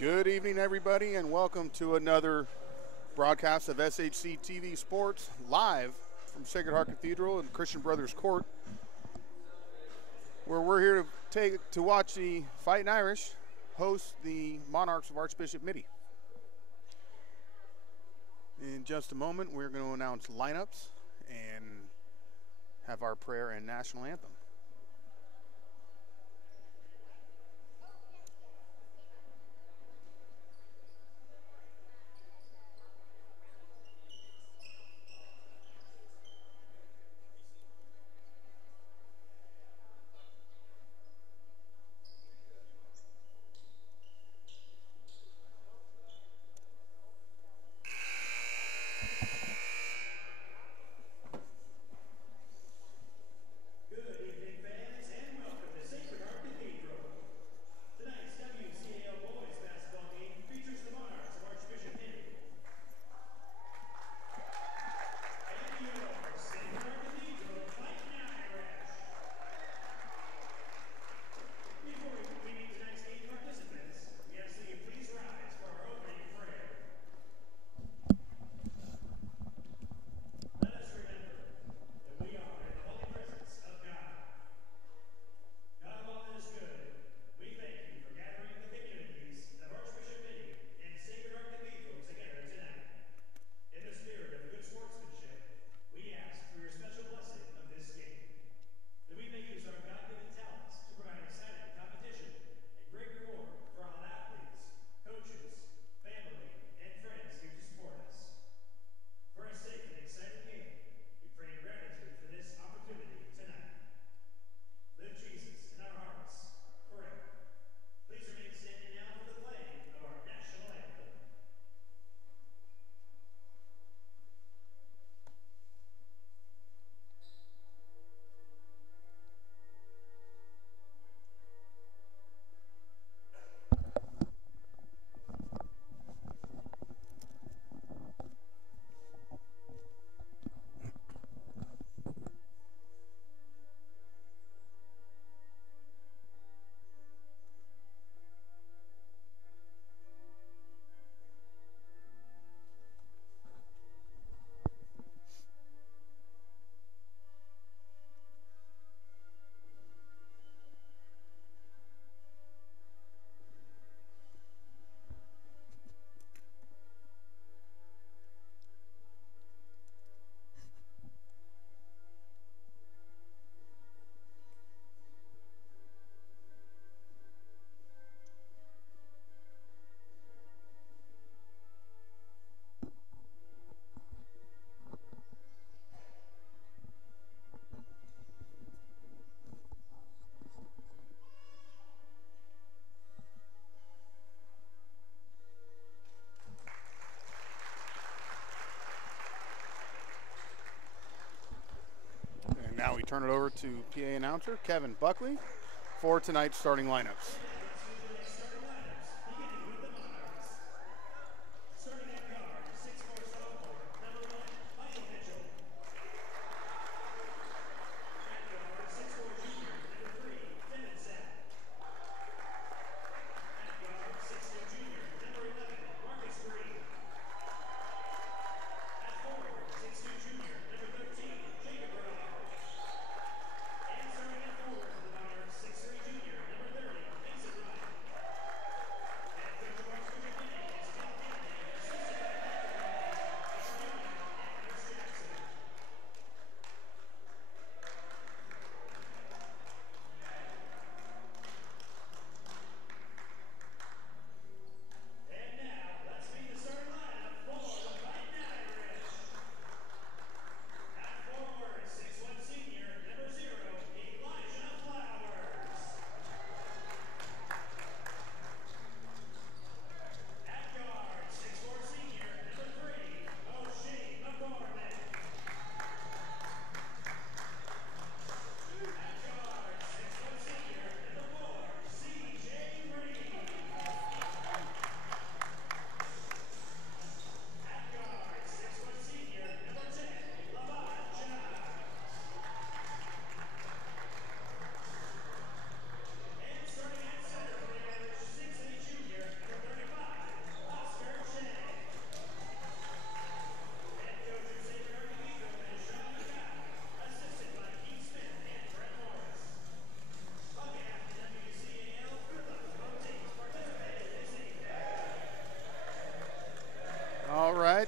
Good evening, everybody, and welcome to another broadcast of SHC TV Sports live from Sacred Heart Cathedral and Christian Brothers Court, where we're here to watch the Fightin Irish host the Monarchs of Archbishop Mitty. In just a moment, we're going to announce lineups and have our prayer and national anthem. Good evening, fans, and welcome to Sacred Heart Cathedral. Tonight's WCAL boys basketball game features the Monarchs of Archbishop Mitty. And your Sacred Heart Cathedral Fightin Irish. Before we meet tonight's game participants, we ask that you please rise for our opening prayer. Let us remember that we are in the holy presence of God. God of all that is good, we thank you for gathering the communities of Archbishop Mitty and Sacred Heart Cathedral together tonight. In the spirit of good sportsmanship, we ask for your special blessing of this game, that we may use our God-given talents to provide exciting competition and great reward for all athletes, coaches, family, and friends here to support us. For a safe and exciting game, we pray in gratitude for this opportunity tonight. Live Jesus in our hearts forever. Please remain standing now for the playing of our national anthem. And now we turn it over to PA announcer Kevin Buckley for tonight's starting lineups. Starting lineups, beginning with the Monarchs. Starting at guard, 6'4" sophomore, number 1, Michael Mitchell. At guard, 6'4" junior, number 3, Devin Sapp. At guard, 6'2" junior, number 11, Marcus Green. At forward, 6'2" junior, number 13, Jacob Rowe. And starting at forward for the Monarchs, 6'3" junior, number 30, Mason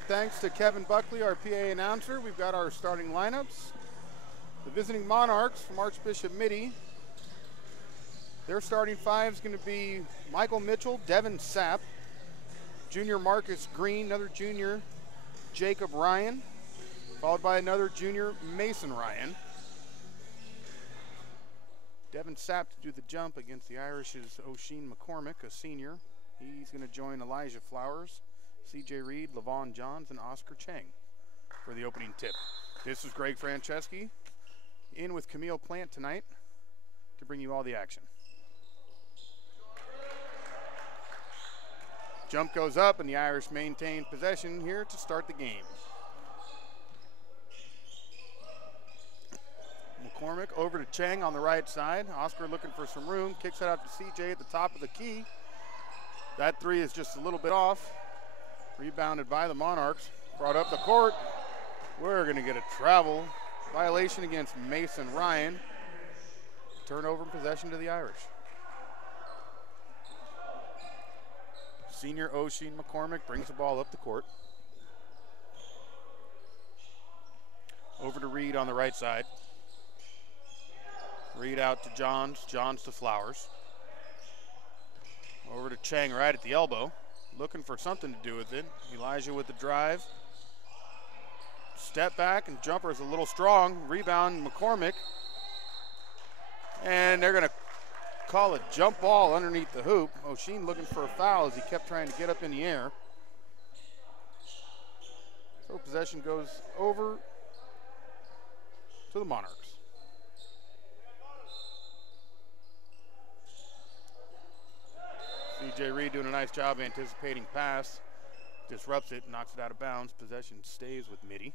thanks to Kevin Buckley, our PA announcer. We've got our starting lineups. The visiting Monarchs from Archbishop Mitty. Their starting five is going to be Michael Mitchell, Devin Sapp, junior Marcus Green, another junior Jacob Ryan, followed by another junior Mason Ryan. Devin Sapp to do the jump against the Irish's O'Sheen McCormick, a senior. He's going to join Elijah Flowers, C.J. Reed, Levon Johns, and Oscar Chang for the opening tip. This is Greg Franceschi in with Camille Plant tonight to bring you all the action. Jump goes up, and the Irish maintain possession here to start the game. McCormick over to Chang on the right side. Oscar looking for some room, kicks it out to CJ at the top of the key. That three is just a little bit off. Rebounded by the Monarchs. Brought up the court. We're going to get a travel violation against Mason Ryan. Turnover and possession to the Irish. Senior O'Sheen McCormick brings the ball up the court. Over to Reed on the right side. Reed out to Johns, Johns to Flowers. Over to Chang right at the elbow. Looking for something to do with it. Elijah with the drive. Step back, and jumper is a little strong. Rebound, McCormick. And they're going to call a jump ball underneath the hoop. O'Sheen looking for a foul as he kept trying to get up in the air. So possession goes over to the Monarchs. C.J. Reed doing a nice job anticipating pass. Disrupts it, knocks it out of bounds. Possession stays with Mitty.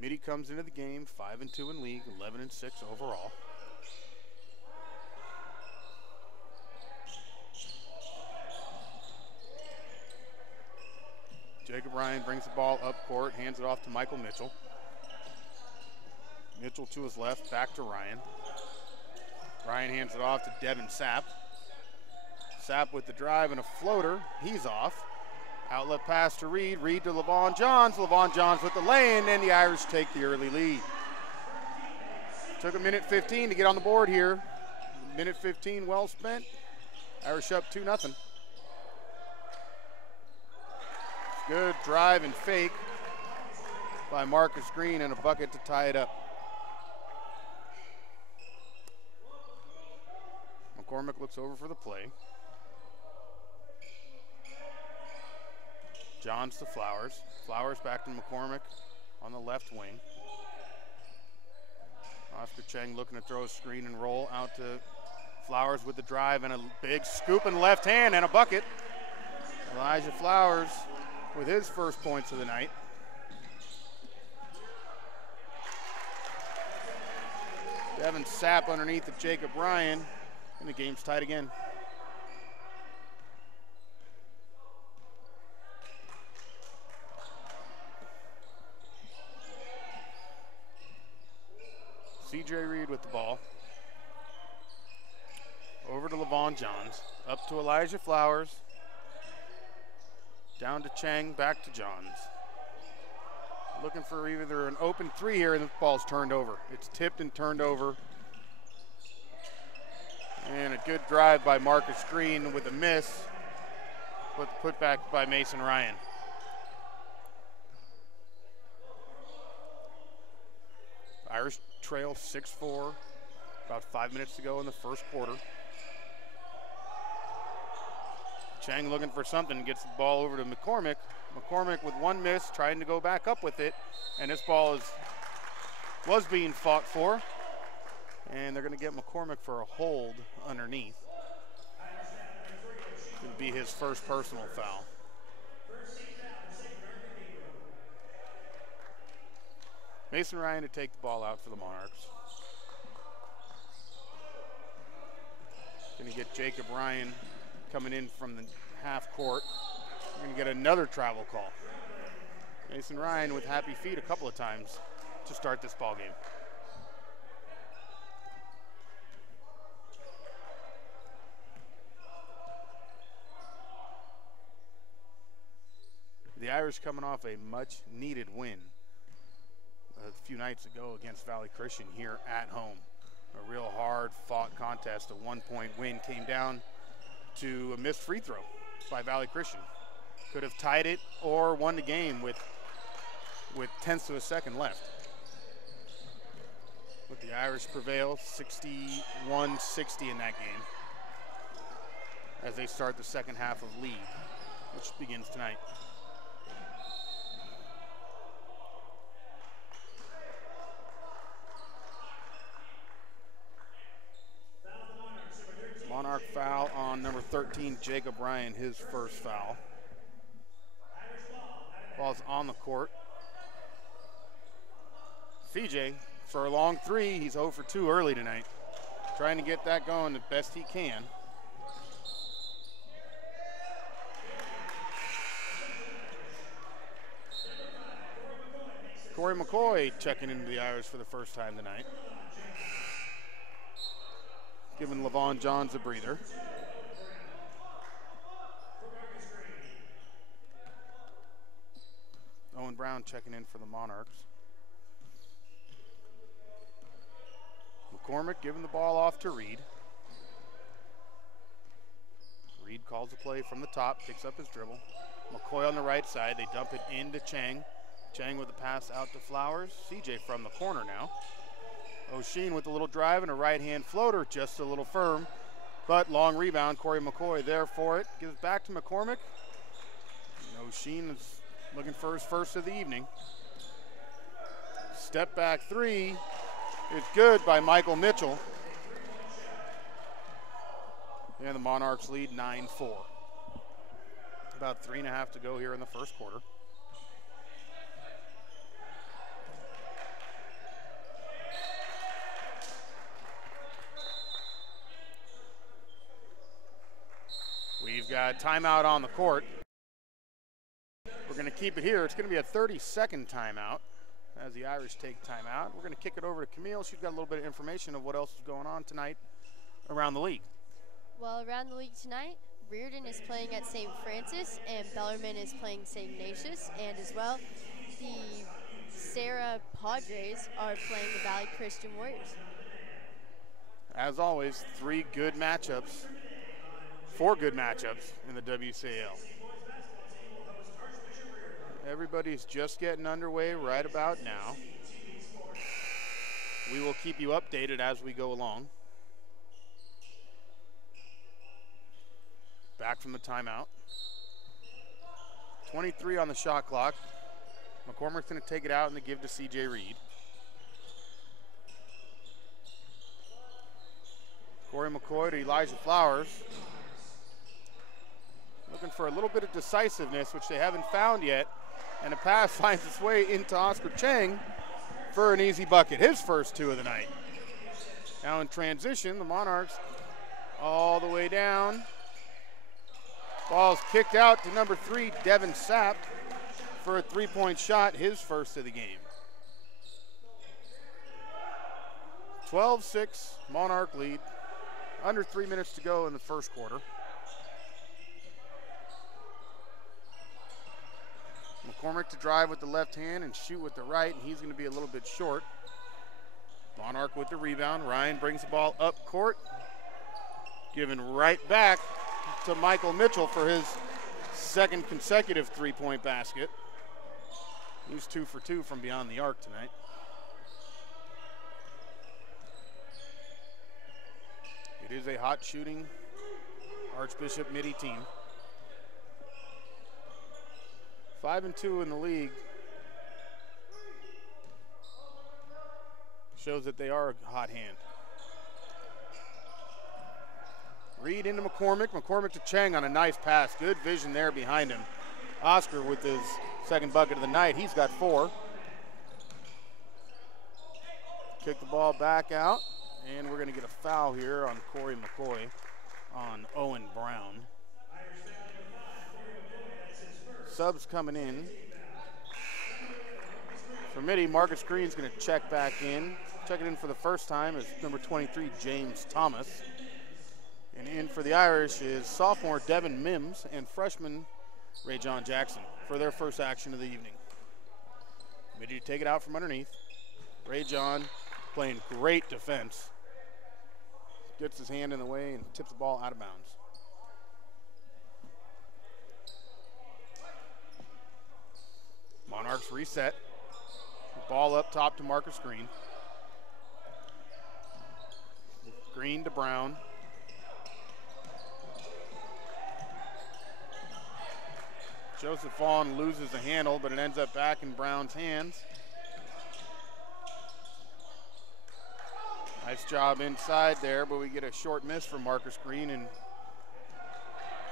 Mitty comes into the game 5-2 in league, 11-6 overall. Jacob Ryan brings the ball up court, hands it off to Michael Mitchell. Mitchell to his left, back to Ryan. Ryan hands it off to Devin Sapp. Sapp with the drive and a floater. He's off. Outlet pass to Reed. Reed to Levon Johns. Levon Johns with the lay-in, and the Irish take the early lead. Took a minute 15 to get on the board here. Minute 15 well spent. Irish up 2-0. Good drive and fake by Marcus Green, and a bucket to tie it up. McCormick looks over for the play. Johns to Flowers. Flowers back to McCormick on the left wing. Oscar Chang looking to throw a screen and roll out to Flowers with the drive and a big scoop in left hand and a bucket. Elijah Flowers with his first points of the night. Devin Sapp underneath to Jacob Ryan, and the game's tied again. C.J. Reed with the ball. Over to Levon Johns. Up to Elijah Flowers. Down to Chang, back to Johns. Looking for either an open three here, and the ball's turned over. It's tipped and turned over. And a good drive by Marcus Green with a miss. Put back by Mason Ryan. Irish trail 6-4. About 5 minutes to go in the first quarter. Chang looking for something, gets the ball over to McCormick. McCormick with one miss, trying to go back up with it. And this ball was being fought for. And they're going to get McCormick for a hold underneath. It's going to be his first personal foul. Mason Ryan to take the ball out for the Monarchs. Going to get Jacob Ryan coming in from the half court. We're going to get another travel call. Mason Ryan with happy feet a couple of times to start this ball game. Irish coming off a much-needed win a few nights ago against Valley Christian here at home. A real hard-fought contest. A one-point win came down to a missed free throw by Valley Christian. Could have tied it or won the game with tenths of a second left. But the Irish prevail 61-60 in that game as they start the second half of league, which begins tonight. Monarch foul on number 13, Jacob Ryan, his first foul. Ball's on the court. CJ for a long three. He's 0 for 2 early tonight. Trying to get that going the best he can. Corey McCoy checking into the Irish for the first time tonight. Giving Levon Johns a breather. Owen Brown checking in for the Monarchs. McCormick giving the ball off to Reed. Reed calls the play from the top, picks up his dribble. McCoy on the right side, they dump it into Chang. Chang with the pass out to Flowers. CJ from the corner now. O'Sheen with a little drive and a right-hand floater, just a little firm. But long rebound, Corey McCoy there for it. Gives back to McCormick. And O'Sheen is looking for his first of the evening. Step back three is good by Michael Mitchell. And the Monarchs lead 9-4. About 3.5 to go here in the first quarter. We've got timeout on the court. We're going to keep it here. It's going to be a 30-second timeout as the Irish take timeout. We're going to kick it over to Camille. She's got a little bit of information of what else is going on tonight around the league. Well, around the league tonight, Reardon is playing at St. Francis and Bellarmine is playing St. Ignatius. And as well, the Sarah Padres are playing the Valley Christian Warriors. As always, 4 good matchups in the WCAL. Everybody's just getting underway right about now. We will keep you updated as we go along. Back from the timeout. 23 on the shot clock. McCormick's going to take it out and give to CJ Reed. Corey McCoy to Elijah Flowers. Looking for a little bit of decisiveness, which they haven't found yet. And a pass finds its way into Oscar Chang for an easy bucket. His first 2 of the night. Now in transition, the Monarchs all the way down. Ball's kicked out to number 3, Devin Sapp, for a 3-point shot, his first of the game. 12-6, Monarch lead. Under 3 minutes to go in the first quarter. McCormick to drive with the left hand and shoot with the right, and he's going to be a little bit short. Monarch with the rebound. Ryan brings the ball up court. Given right back to Michael Mitchell for his second consecutive 3-point basket. He's 2 for 2 from beyond the arc tonight. It is a hot shooting Archbishop Mitty team. 5-2 in the league. Shows that they are a hot hand. Reed into McCormick. McCormick to Chang on a nice pass. Good vision there behind him. Oscar with his second bucket of the night. He's got 4. Kick the ball back out. And we're going to get a foul here on Corey McCoy on Owen Brown. Subs coming in. For Mitty, Marcus Green's going to check back in. Checking in for the first time is number 23, James Thomas. And in for the Irish is sophomore Devin Mims and freshman Ray John Jackson. for their first action of the evening. Mitty to take it out from underneath. Ray John playing great defense. Gets his hand in the way and tips the ball out of bounds. Monarchs reset. Ball up top to Marcus Green. Green to Brown. Joseph Vaughn loses the handle, but it ends up back in Brown's hands. Nice job inside there, but we get a short miss from Marcus Green, and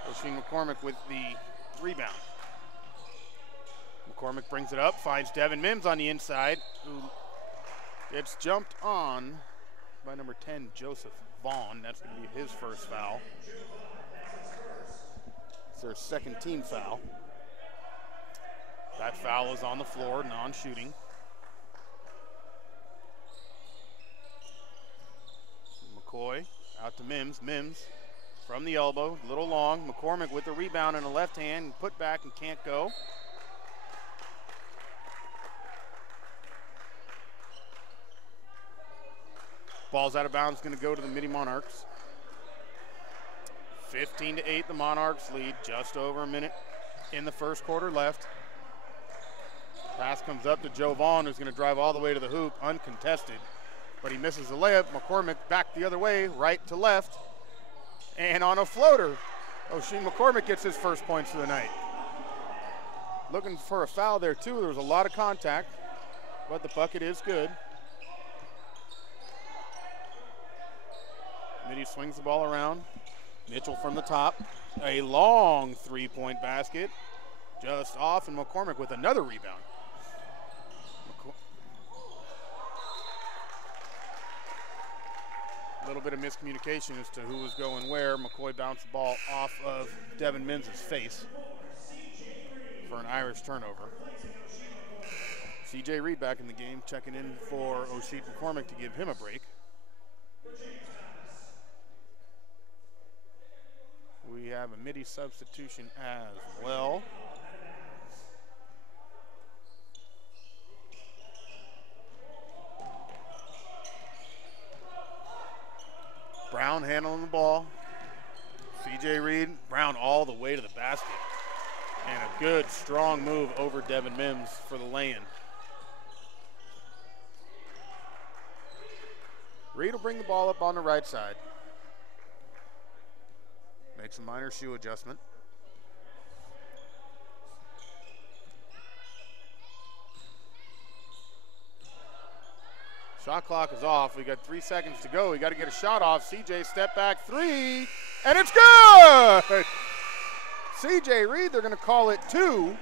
O'Sheen McCormick with the rebound. McCormick brings it up, finds Devin Mims on the inside, who gets jumped on by number 10, Joseph Vaughn. That's going to be his first foul. It's their second team foul. That foul is on the floor, non-shooting. McCoy out to Mims. Mims from the elbow, a little long. McCormick with the rebound in the left hand, put back and can't go. Ball's out of bounds, going to go to the Mitty Monarchs. 15-8, the Monarchs lead, just over a minute in the first quarter left. Pass comes up to Joe Vaughn, who's going to drive all the way to the hoop, uncontested. But he misses the layup. McCormick back the other way, right to left. And on a floater, O'Sheen McCormick gets his first points of the night. Looking for a foul there, too. There was a lot of contact, but the bucket is good. Mitty swings the ball around. Mitchell from the top. A long three-point basket. Just off, and McCormick with another rebound. A little bit of miscommunication as to who was going where. McCoy bounced the ball off of Devin Mims' face for an Irish turnover. C.J. Reed back in the game, checking in for O'Sheen McCormick to give him a break. We have a Mitty substitution as well. Brown handling the ball. C.J. Reed, Brown all the way to the basket. And a good, strong move over Devin Mims for the lay-in. Reed will bring the ball up on the right side. Makes a minor shoe adjustment. Shot clock is off. We got 3 seconds to go. We got to get a shot off. CJ step back three, and it's good! CJ Reed, they're going to call it 2.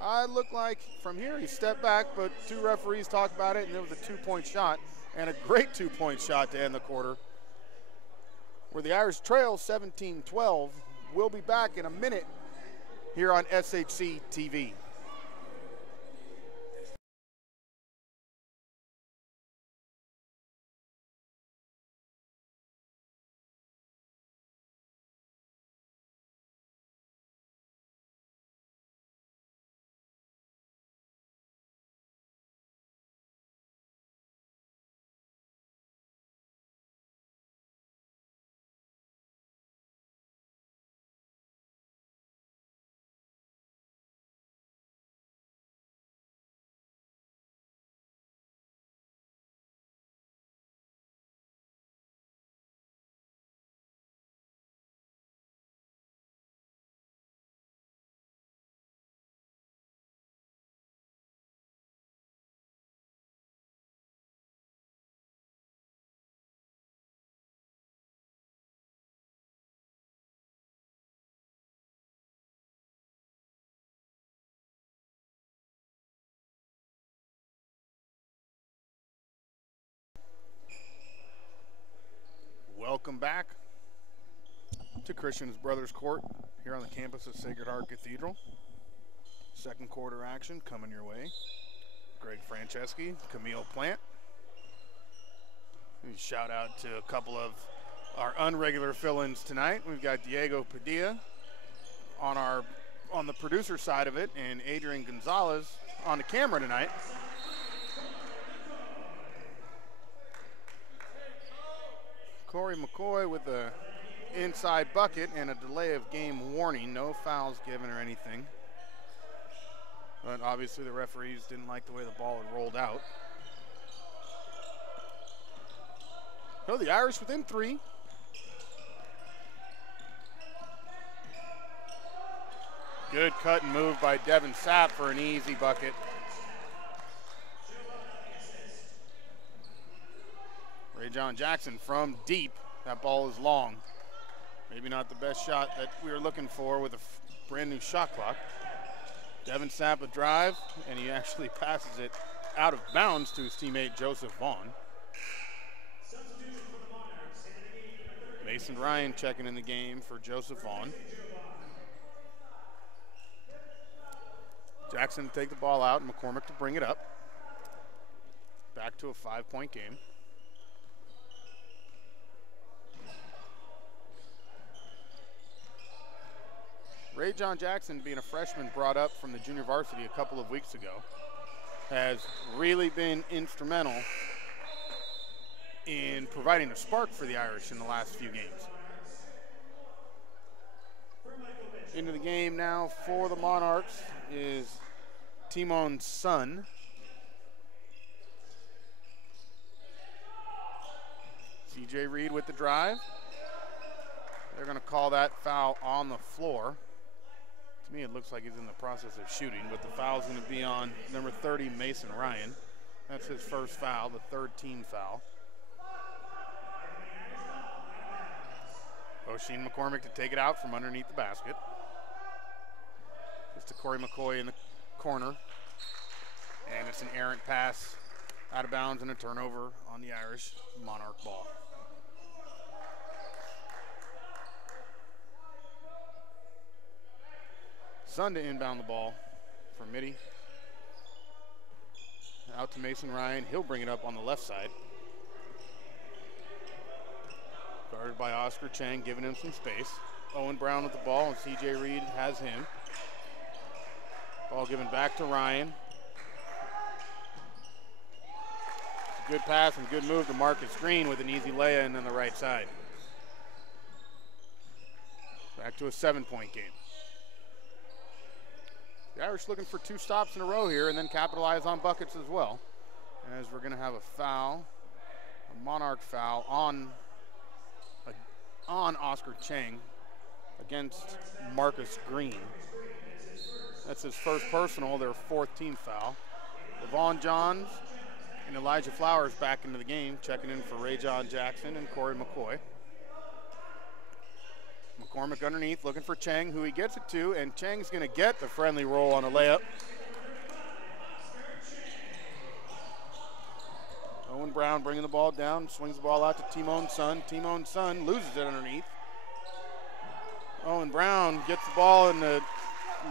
I look like from here he stepped back, but 2 referees talked about it, and it was a 2-point shot, and a great 2-point shot to end the quarter. Where the Irish trail 17-12. We'll be back in a minute here on SHC TV. Welcome back to Christian's Brothers Court here on the campus of Sacred Heart Cathedral. Second quarter action coming your way. Greg Franceschi, Camille Plant. Shout out to a couple of our unregular fill-ins tonight. We've got Diego Padilla on the producer side of it, and Adrian Gonzalez on the camera tonight. Corey McCoy with the inside bucket and a delay of game warning. No fouls given or anything. But obviously the referees didn't like the way the ball had rolled out. So the Irish within 3. Good cut and move by Devin Sapp for an easy bucket. Ray John Jackson from deep. That ball is long. Maybe not the best shot that we were looking for with a brand new shot clock. Devin Sapp a drive, and he actually passes it out of bounds to his teammate Joseph Vaughn. Mason Ryan checking in the game for Joseph Vaughn. Jackson to take the ball out and McCormick to bring it up. Back to a 5-point game. Ray John Jackson, being a freshman brought up from the junior varsity a couple of weeks ago, has really been instrumental in providing a spark for the Irish in the last few games. Into the game now for the Monarchs is Timon's son. CJ Reed with the drive. They're going to call that foul on the floor. To me, it looks like he's in the process of shooting, but the foul's going to be on number 30, Mason Ryan. That's his first foul, the third team foul. O'Sheen McCormick to take it out from underneath the basket. Just to Corey McCoy in the corner. And it's an errant pass out of bounds and a turnover on the Irish Monarch ball. Sun to inbound the ball for Mitty. Out to Mason Ryan. He'll bring it up on the left side. Guarded by Oscar Chang, giving him some space. Owen Brown with the ball, and CJ Reed has him. Ball given back to Ryan. Good pass and good move to Marcus Green with an easy lay-in on the right side. Back to a 7-point game. The Irish looking for 2 stops in a row here and then capitalize on buckets as well. As we're going to have a foul, a Monarch foul on Oscar Chang against Marcus Green. That's his first personal, their 4th team foul. Levon Johns and Elijah Flowers back into the game, checking in for Ray John Jackson and Corey McCoy. McCormick underneath, looking for Chang, who he gets it to, and Chang's going to get the friendly roll on a layup. Owen Brown bringing the ball down, swings the ball out to Timon's son. Timon's son loses it underneath. Owen Brown gets the ball in the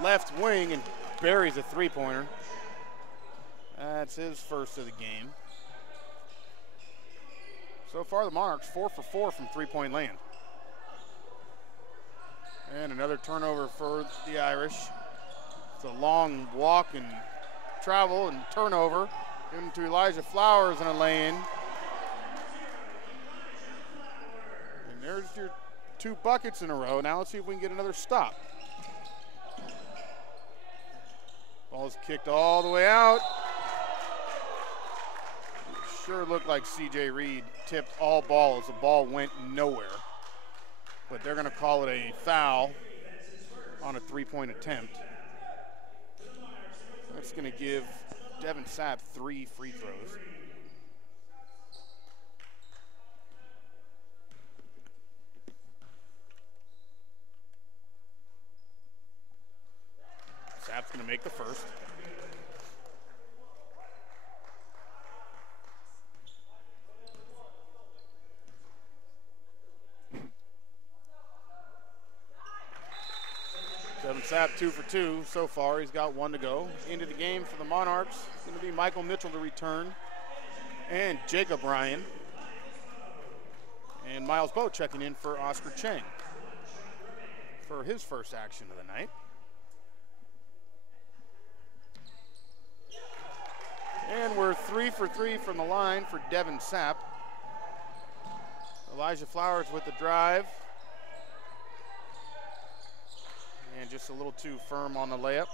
left wing and buries a 3-pointer. That's his first of the game. So far, the Monarchs 4 for 4 from 3-point land. And another turnover for the Irish. It's a long walk and travel and turnover. Given to Elijah Flowers in a lane. And there's your 2 buckets in a row. Now let's see if we can get another stop. Ball's kicked all the way out. It sure looked like CJ Reed tipped all balls. The ball went nowhere. But they're going to call it a foul on a 3-point attempt. That's going to give Devin Sapp 3 free throws. Sapp's going to make the first. Devin Sapp 2 for 2 so far. He's got 1 to go. Into the game for the Monarchs. It's going to be Michael Mitchell to return. And Jacob Ryan. And Miles Bowe checking in for Oscar Chang. for his first action of the night. And we're 3 for 3 from the line for Devin Sapp. Elijah Flowers with the drive. And just a little too firm on the layup.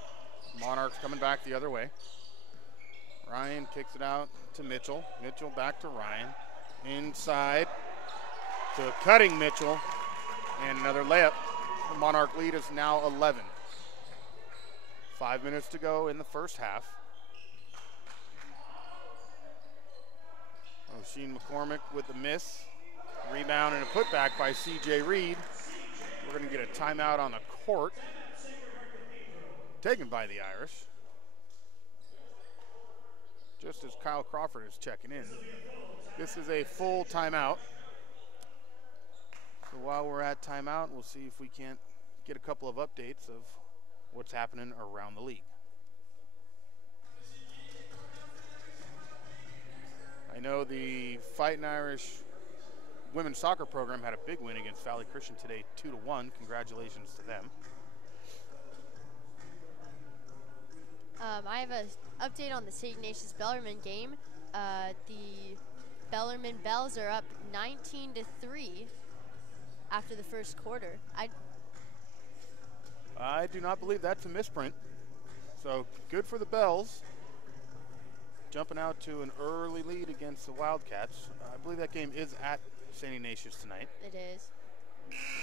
Monarchs coming back the other way. Ryan kicks it out to Mitchell. Mitchell back to Ryan. Inside to cutting Mitchell. And another layup. The Monarch lead is now 11. 5 minutes to go in the first half. Sheen McCormick with the miss. Rebound and a putback by C.J. Reed. We're going to get a timeout on the court. Taken by the Irish. Just as Kyle Crawford is checking in. This is a full timeout. So while we're at timeout, we'll see if we can't get a couple of updates of what's happening around the league. I know the Fightin Irish women's soccer program had a big win against Valley Christian today, 2-1. Congratulations to them. I have an update on the St. Ignatius Bellarmine game. The Bellarmine Bells are up 19-3 after the first quarter. I do not believe that's a misprint. So good for the Bells. Jumping out to an early lead against the Wildcats. I believe that game is at St. Ignatius tonight. It is.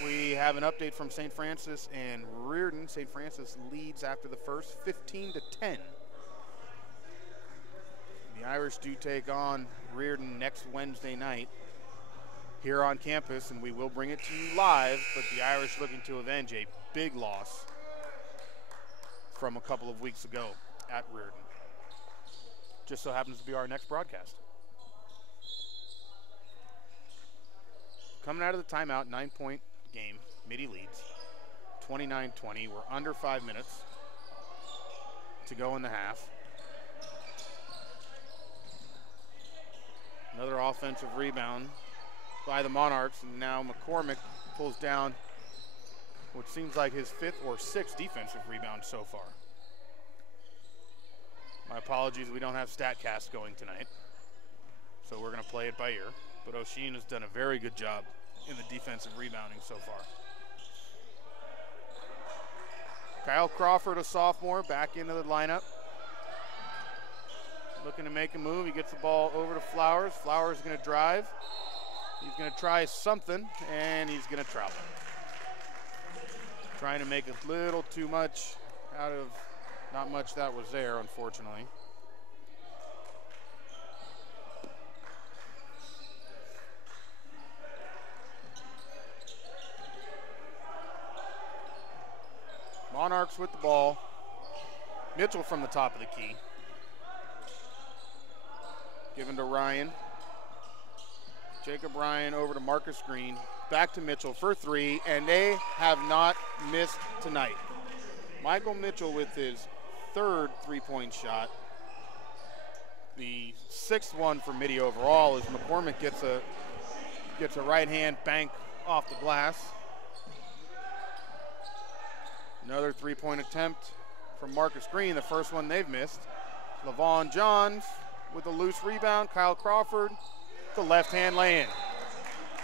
We have an update from St. Francis and Reardon. St. Francis leads after the first 15-10. The Irish do take on Reardon next Wednesday night here on campus, and we will bring it to you live, but the Irish looking to avenge a big loss from a couple of weeks ago at Reardon. Just so happens to be our next broadcast. Coming out of the timeout, 9-point game. Mitty leads 29-20. We're under 5 minutes to go in the half. Another offensive rebound by the Monarchs, and now McCormick pulls down what seems like his 5th or 6th defensive rebound so far. My apologies, we don't have StatCast going tonight, so we're going to play it by ear. But O'Sheen has done a very good job in the defensive rebounding so far. Kyle Crawford, a sophomore, back into the lineup. Looking to make a move. He gets the ball over to Flowers. Flowers is going to drive. He's going to try something, and he's going to travel. Trying to make a little too much out of not much that was there, unfortunately. Monarchs with the ball. Mitchell from the top of the key. Given to Ryan. Jacob Ryan over to Marcus Green. Back to Mitchell for 3, and they have not missed tonight. Michael Mitchell with his 3rd three-point shot. The 6th one for Mitty overall as McCormick gets a right-hand bank off the glass. Another 3-point attempt from Marcus Green, the first one they've missed. LaVon Johns with a loose rebound. Kyle Crawford, the left-hand lay-in.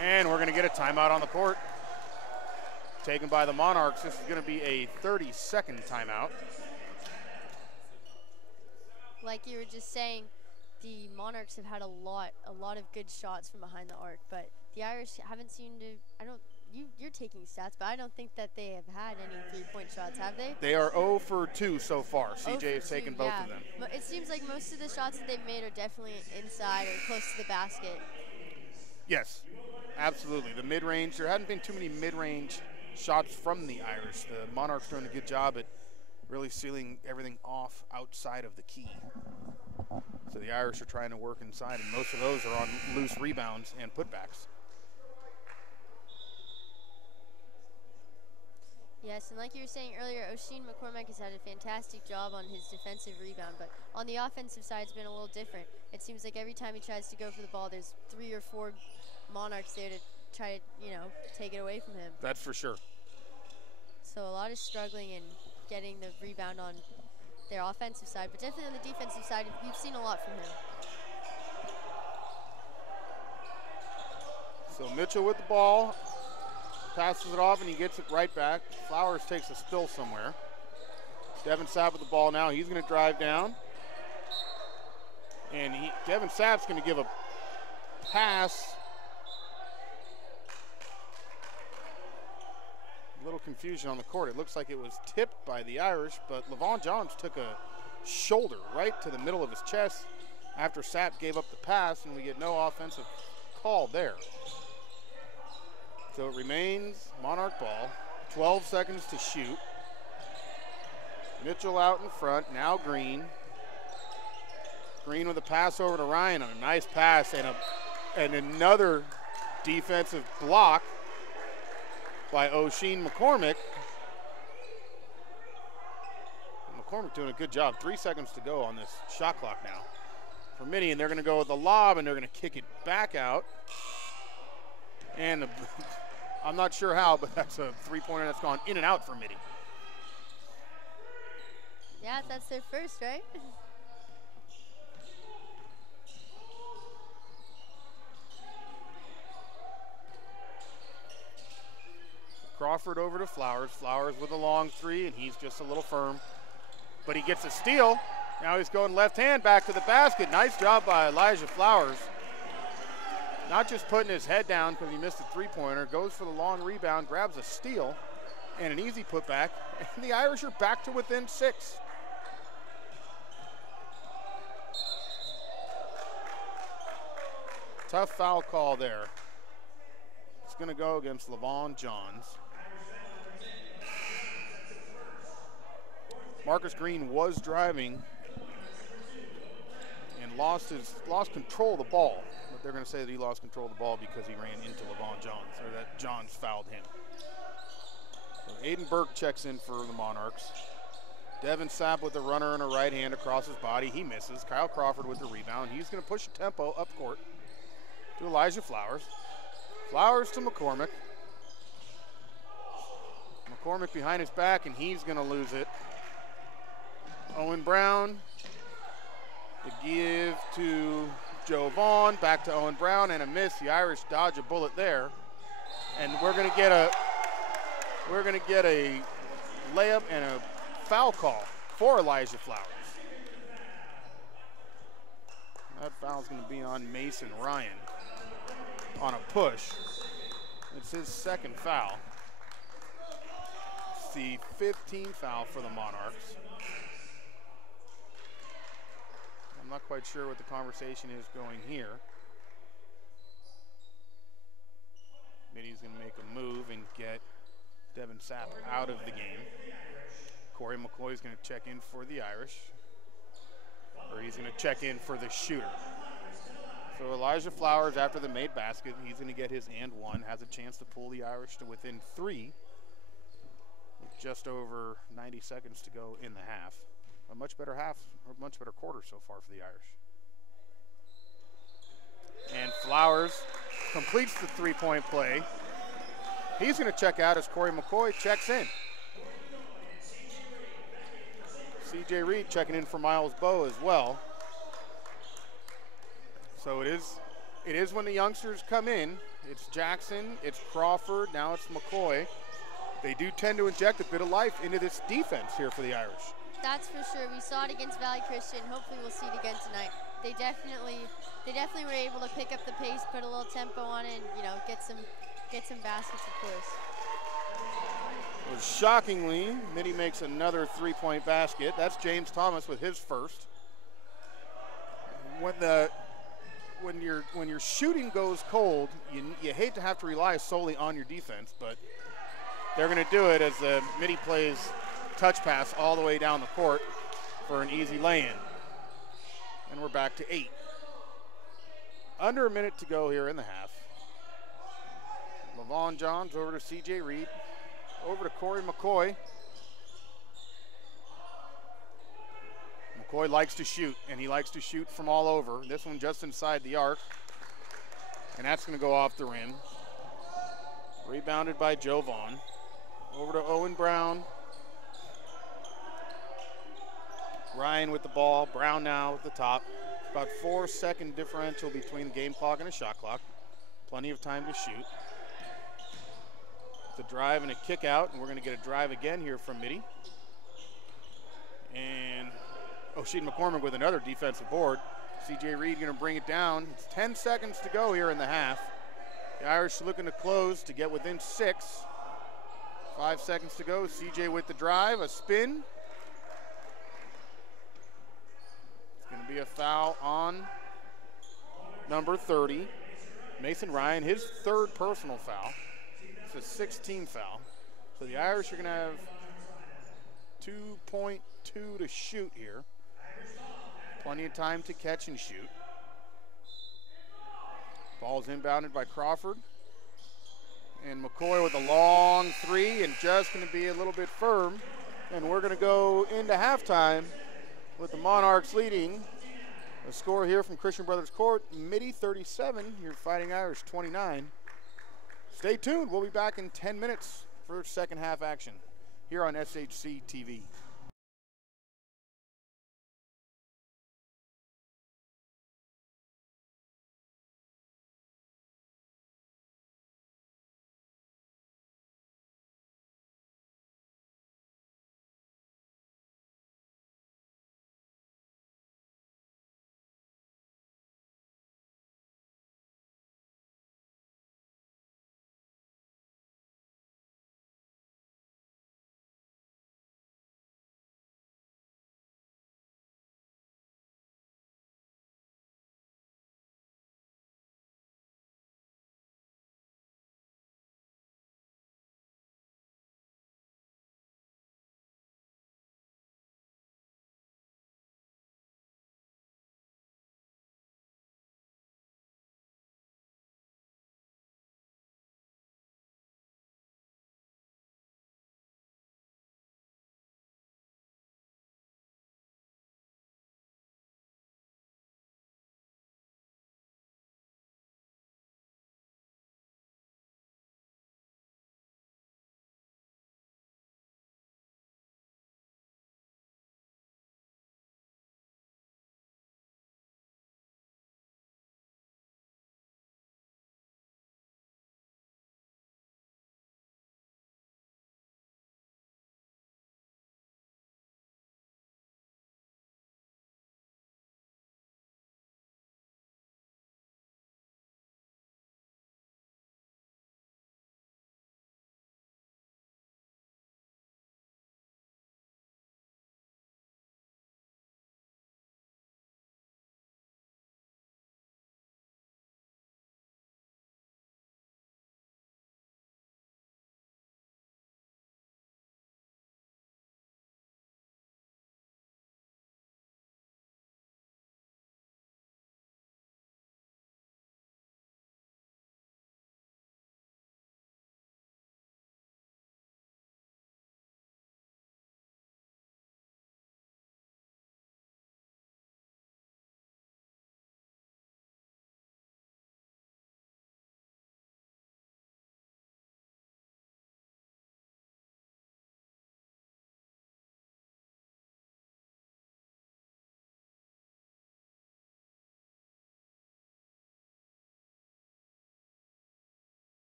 And we're going to get a timeout on the court. Taken by the Monarchs. This is going to be a 30-second timeout. Like you were just saying, the Monarchs have had a lot of good shots from behind the arc, but the Irish haven't seemed to, you're taking stats, but I don't think that they have had any three-point shots, have they? They are 0 for 2 so far. CJ has taken both of them. But it seems like most of the shots that they've made are definitely inside or close to the basket. Yes, absolutely. The mid-range, there hadn't been too many mid-range shots from the Irish. The Monarchs doing a good job at really sealing everything off outside of the key. So the Irish are trying to work inside, and most of those are on loose rebounds and putbacks. Yes, and like you were saying earlier, O'Sheen McCormick has had a fantastic job on his defensive rebound, but on the offensive side, it's been a little different. It seems like every time he tries to go for the ball, there's 3 or 4 Monarchs there to try to, take it away from him. That's for sure. So a lot of struggling and getting the rebound on their offensive side, but definitely on the defensive side, we've seen a lot from him. So Mitchell with the ball, passes it off, and he gets it right back. Flowers takes a spill somewhere. Devin Sapp with the ball now. He's going to drive down. And Devin Sapp's going to give a pass. A little confusion on the court. It looks like it was tipped by the Irish, but LaVon Johns took a shoulder right to the middle of his chest after Sapp gave up the pass, and we get no offensive call there. So it remains Monarch ball. 12 seconds to shoot. Mitchell out in front, now Green. Green with a pass over to Ryan on a nice pass and another defensive block by O'Sheen McCormick. McCormick doing a good job. 3 seconds to go on this shot clock now for Mitty, and they're going to go with the lob, and they're going to kick it back out. And I'm not sure how, but that's a three-pointer that's gone in and out for Mitty. Yeah, that's their first, right? Crawford over to Flowers. Flowers with a long three, and he's just a little firm. But he gets a steal. Now he's going left hand back to the basket. Nice job by Elijah Flowers. Not just putting his head down because he missed a three-pointer. Goes for the long rebound, grabs a steal, and an easy putback. And the Irish are back to within 6. Tough foul call there. It's going to go against LaVon Johns. Marcus Green was driving and lost control of the ball. But they're going to say that he lost control of the ball because he ran into LaVon Johns, or that Johns fouled him. So Aiden Burke checks in for the Monarchs. Devin Sapp with the runner and a right hand across his body. He misses. Kyle Crawford with the rebound. He's going to push the tempo up court to Elijah Flowers. Flowers to McCormick. McCormick behind his back, and he's going to lose it. Owen Brown to give to Joe Vaughn. Back to Owen Brown, and a miss. The Irish dodge a bullet there. And we're going to get a layup and a foul call for Elijah Flowers. That foul's going to be on Mason Ryan on a push. It's his second foul. It's the 15th foul for the Monarchs. I'm not quite sure what the conversation is going here. Mitty's going to make a move and get Devin Sapp out of the game. Corey McCoy's going to check in for the Irish. Or he's going to check in for the shooter. So Elijah Flowers, after the made basket, he's going to get his and one, has a chance to pull the Irish to within 3 with just over 90 seconds to go in the half. A much better half, or much better quarter so far for the Irish. And Flowers completes the three-point play. He's going to check out as Corey McCoy checks in. C.J. Reed checking in for Miles Bowe as well. So it is when the youngsters come in. It's Jackson, it's Crawford, now it's McCoy. They do tend to inject a bit of life into this defense here for the Irish. That's for sure. We saw it against Valley Christian. Hopefully we'll see it again tonight. They definitely were able to pick up the pace, put a little tempo on it, and get some baskets, of course. Well, shockingly, Mitty makes another three-point basket. That's James Thomas with his first. When your shooting goes cold, you hate to have to rely solely on your defense, but they're going to do it as Mitty plays touch pass all the way down the court for an easy lay-in. And we're back to 8. Under a minute to go here in the half. LaVon Johns over to C.J. Reed. Over to Corey McCoy. McCoy likes to shoot, and he likes to shoot from all over. This one just inside the arc. And that's going to go off the rim. Rebounded by Joe Vaughn. Over to Owen Brown. Ryan with the ball. Brown now at the top. About 4-second differential between the game clock and a shot clock. Plenty of time to shoot. It's a drive and a kick out, and we're going to get a drive again here from Mitty. And Sheed McCormick with another defensive board. CJ Reed going to bring it down. It's 10 seconds to go here in the half. The Irish looking to close to get within 6. 5 seconds to go. CJ with the drive, a spin. It's going to be a foul on number 30. Mason Ryan, his 3rd personal foul. It's a 16 foul. So the Irish are going to have 2.2 to shoot here. Plenty of time to catch and shoot. Ball's inbounded by Crawford. And McCoy with a long 3 and just going to be a little bit firm. And we're going to go into halftime with the Monarchs leading. A score here from Christian Brothers Court, Mitty 37, your Fighting Irish 29. Stay tuned. We'll be back in 10 minutes for second half action here on SHC TV.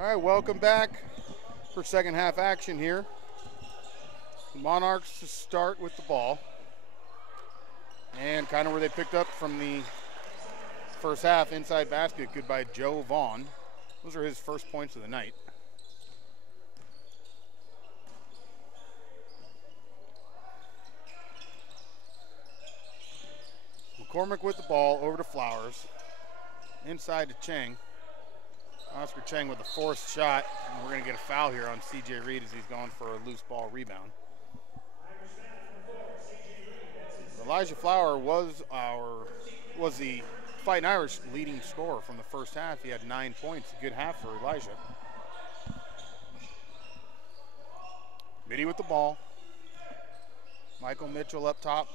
All right, welcome back for second half action here. The Monarchs to start with the ball. And kind of where they picked up from the first half, inside basket, good by Joe Vaughn. Those are his first points of the night. McCormick with the ball, over to Flowers. Inside to Cheng. Oscar Cheng with a forced shot, and we're going to get a foul here on CJ Reed as he's going for a loose ball rebound. Elijah Flower was the Fightin Irish leading scorer from the first half. He had 9 points, a good half for Elijah. Mitty with the ball. Michael Mitchell up top.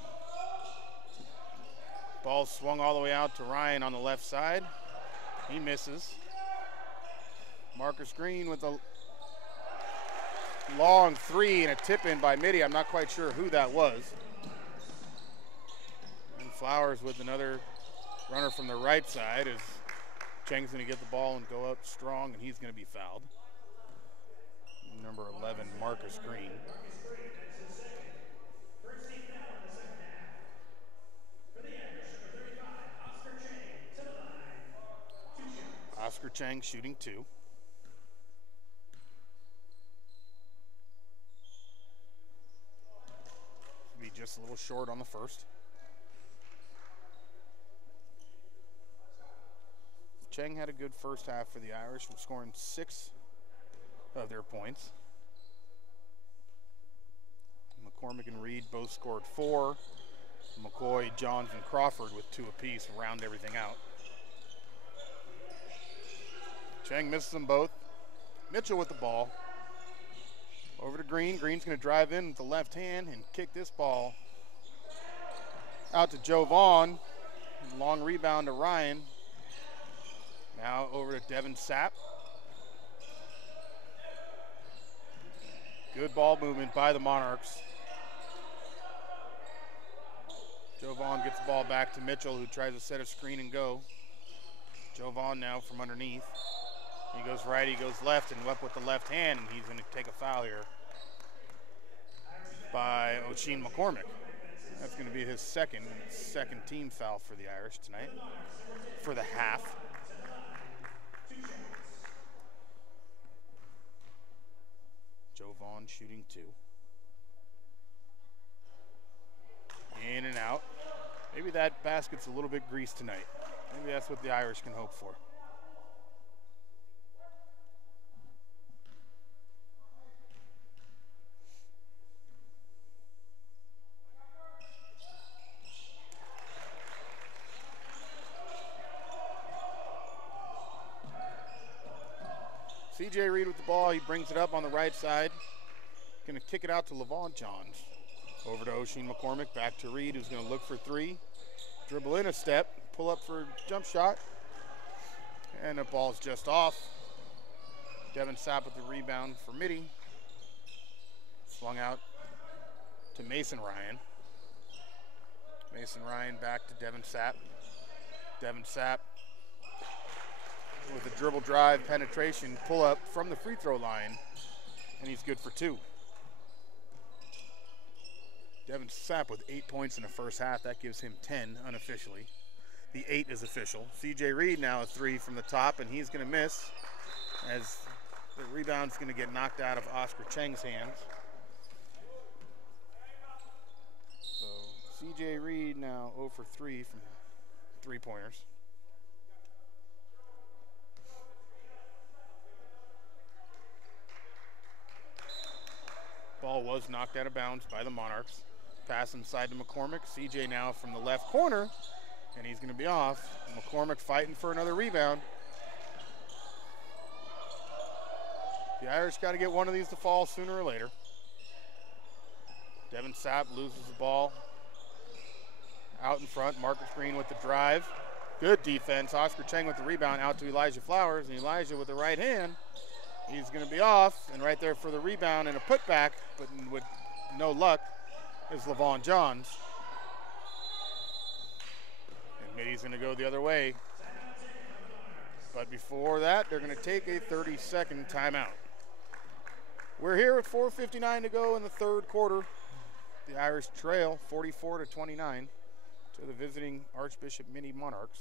Ball swung all the way out to Ryan on the left side. He misses. Marcus Green with a long three and a tip in by Mitty. I'm not quite sure who that was. And Flowers with another runner from the right side as Cheng's going to get the ball and go up strong, and he's going to be fouled. Number 11, Marcus Green. Oscar Cheng shooting 2. Be just a little short on the first. Cheng had a good first half for the Irish, scoring 6 of their points. McCormick and Reed both scored 4. McCoy, Johns, and Crawford with 2 apiece round everything out. Cheng misses them both. Mitchell with the ball. Over to Green. Green's going to drive in with the left hand and kick this ball out to Joe Vaughn. Long rebound to Ryan. Now over to Devin Sapp. Good ball movement by the Monarchs. Joe Vaughn gets the ball back to Mitchell, who tries to set a screen and go. Joe Vaughn now from underneath. He goes right, he goes left, and up with the left hand, and he's going to take a foul here by O'Sheen McCormick. That's going to be his second team foul for the Irish tonight for the half. Joe Vaughn shooting 2. In and out. Maybe that basket's a little bit greased tonight. Maybe that's what the Irish can hope for. CJ Reed with the ball. He brings it up on the right side. Going to kick it out to LaVon Johns. Over to O'Sheen McCormick. Back to Reed, who's going to look for 3. Dribble in a step. Pull up for jump shot. And the ball's just off. Devin Sapp with the rebound for Mitty. Swung out to Mason Ryan. Mason Ryan back to Devin Sapp. Devin Sapp with a dribble drive, penetration, pull up from the free throw line, and he's good for 2. Devin Sapp with 8 points in the first half. That gives him 10 unofficially. The 8 is official. CJ Reed now a 3 from the top, and he's going to miss as the rebound's going to get knocked out of Oscar Cheng's hands. So CJ Reed now 0 for 3 from 3-pointers. Ball was knocked out of bounds by the Monarchs. Pass inside to McCormick. CJ now from the left corner, and he's going to be off. McCormick fighting for another rebound. The Irish got to get one of these to fall sooner or later. Devin Sapp loses the ball out in front. Marcus Green with the drive. Good defense. Oscar Cheng with the rebound out to Elijah Flowers, and Elijah with the right hand. He's going to be off, and right there for the rebound and a putback, but with no luck, is LaVon Johns. And Mitty's going to go the other way. But before that, they're going to take a 30-second timeout. We're here with 4:59 to go in the third quarter. The Irish trail 44-29 to the visiting Archbishop Mitty Monarchs.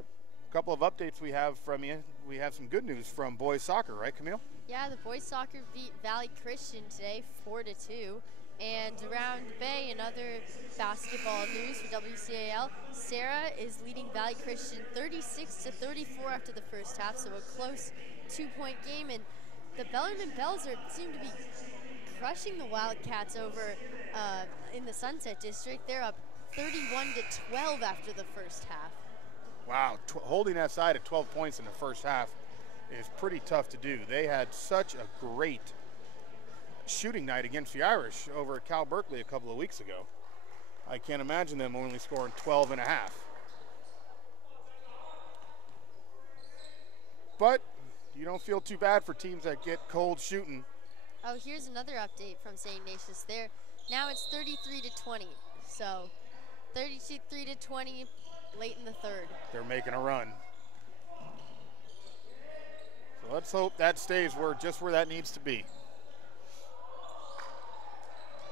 A couple of updates we have from you. We have some good news from boys soccer, right, Camille? Yeah, the boys soccer beat Valley Christian today 4-2. And around the Bay, in other basketball news for WCAL, Sarah is leading Valley Christian 36-34 after the first half, so a close 2-point game. And the Bellarmine Bells seem to be crushing the Wildcats over in the Sunset District. They're up 31-12 after the first half. Wow, holding that side at 12 points in the first half is pretty tough to do. They had such a great shooting night against the Irish over at Cal Berkeley a couple of weeks ago. I can't imagine them only scoring 12 and a half. But you don't feel too bad for teams that get cold shooting. Oh, here's another update from St. Ignatius there. Now it's 33-20. So 33-20 late in the third. They're making a run. So let's hope that stays just where that needs to be.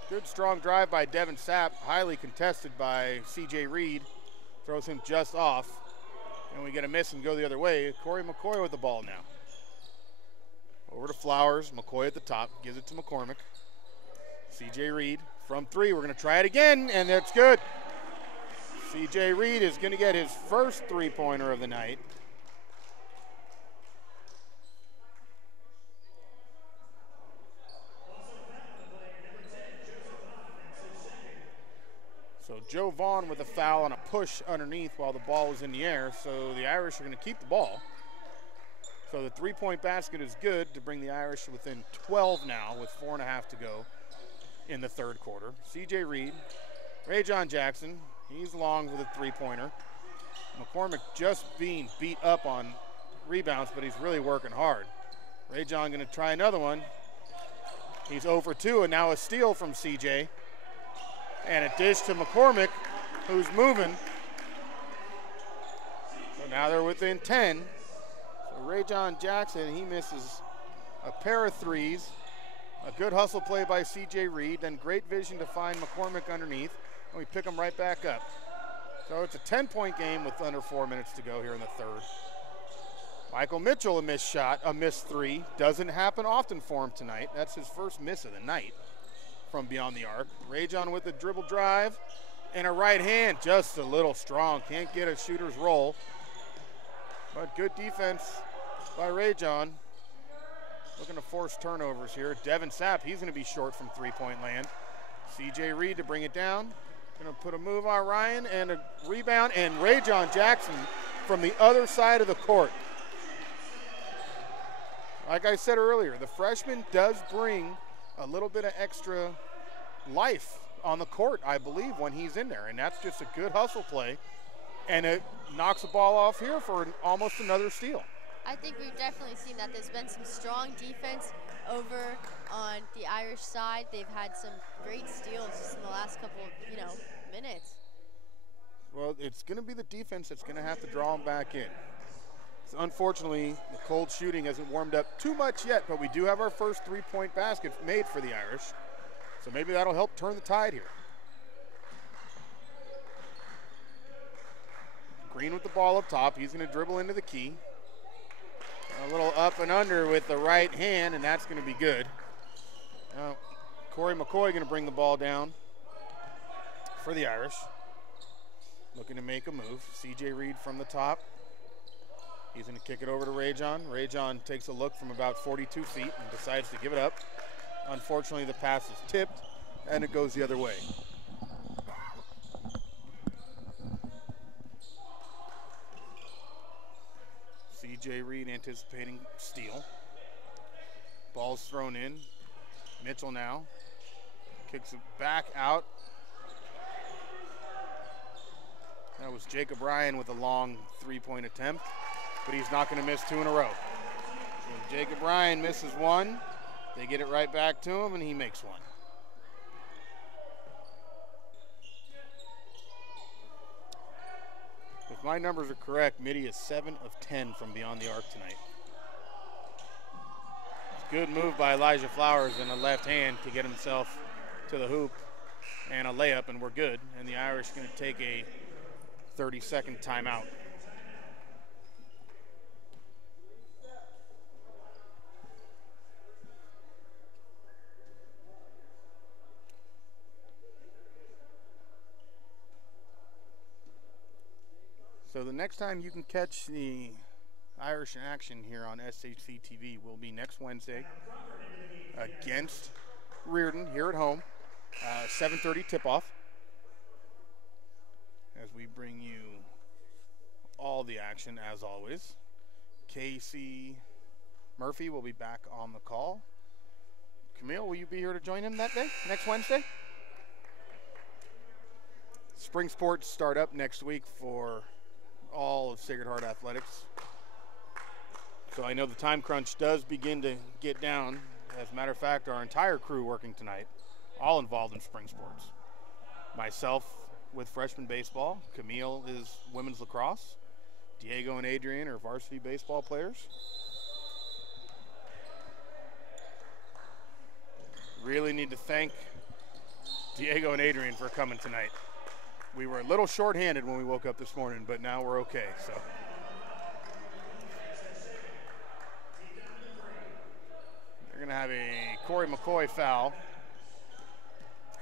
Good strong drive by Devin Sapp, highly contested by CJ Reed. Throws him just off. And we get a miss and go the other way. Corey McCoy with the ball now. Over to Flowers, McCoy at the top, gives it to McCormick. CJ Reed from three, we're gonna try it again, and that's good. CJ Reed is gonna get his first three-pointer of the night. So Joe Vaughn with a foul on a push underneath while the ball was in the air, so the Irish are gonna keep the ball. So the three-point basket is good to bring the Irish within 12 now with 4.5 to go in the third quarter. CJ Reed, Ray John Jackson, he's long with a three-pointer. McCormick just being beat up on rebounds, but he's really working hard. Ray John gonna try another one. He's 0 for 2, and now a steal from CJ. And a dish to McCormick, who's moving. So now they're within 10. Ray John Jackson, he misses a pair of threes. A good hustle play by CJ Reed, then great vision to find McCormick underneath, and we pick him right back up. So it's a 10-point game with under 4 minutes to go here in the third. Michael Mitchell, a missed three. Doesn't happen often for him tonight. That's his first miss of the night from beyond the arc. Ray John with a dribble drive and a right hand, just a little strong. Can't get a shooter's roll, but good defense by Ray John. Looking to force turnovers here. Devin Sapp, he's going to be short from three-point land. CJ Reed to bring it down. Going to put a move on Ryan and a rebound, and Ray John Jackson from the other side of the court. Like I said earlier, the freshman does bring a little bit of extra life on the court, I believe, when he's in there, and that's just a good hustle play, and it knocks the ball off here for almost another steal. I think we've definitely seen that. There's been some strong defense over on the Irish side. They've had some great steals just in the last couple of, minutes. Well, it's going to be the defense that's going to have to draw them back in. So unfortunately, the cold shooting hasn't warmed up too much yet, but we do have our first three-point basket made for the Irish. So maybe that'll help turn the tide here. Green with the ball up top. He's going to dribble into the key. A little up and under with the right hand, and that's going to be good. Now, Corey McCoy going to bring the ball down for the Irish. Looking to make a move. CJ Reed from the top. He's going to kick it over to Ray John. Ray John takes a look from about 42 feet and decides to give it up. Unfortunately, the pass is tipped, and it goes the other way. CJ Reed anticipating steal. Ball's thrown in. Mitchell now kicks it back out. That was Jacob Ryan with a long three-point attempt, but he's not going to miss two in a row. So Jacob Ryan misses one. They get it right back to him, and he makes one. With my my numbers are correct, Mitty is 7 of 10 from beyond the arc tonight. Good move by Elijah Flowers in the left hand to get himself to the hoop and a layup, and we're good. And the Irish going to take a 30-second timeout. So the next time you can catch the Irish in action here on SHC TV will be next Wednesday against Reardon here at home. 7:30 tip-off. As we bring you all the action as always. Casey Murphy will be back on the call. Camille, will you be here to join him that day, next Wednesday? Spring sports start up next week for all of Sacred Heart Athletics. So I know the time crunch does begin to get down. As a matter of fact, our entire crew working tonight, all involved in spring sports. Myself with freshman baseball, Camille is women's lacrosse, Diego and Adrian are varsity baseball players. Really need to thank Diego and Adrian for coming tonight. We were a little short-handed when we woke up this morning, but now we're okay, so. They're going to have a Corey McCoy foul,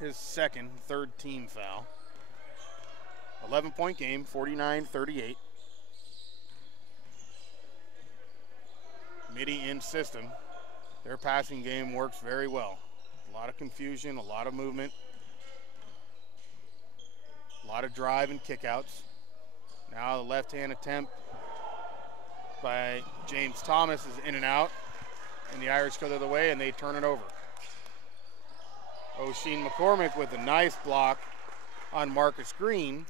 his third team foul. 11-point game, 49-38. Mitty in system. Their passing game works very well. A lot of confusion, a lot of movement. A lot of drive and kickouts. Now the left-hand attempt by James Thomas is in and out, and the Irish go the other way and they turn it over. O'Sheen McCormick with a nice block on Marcus Green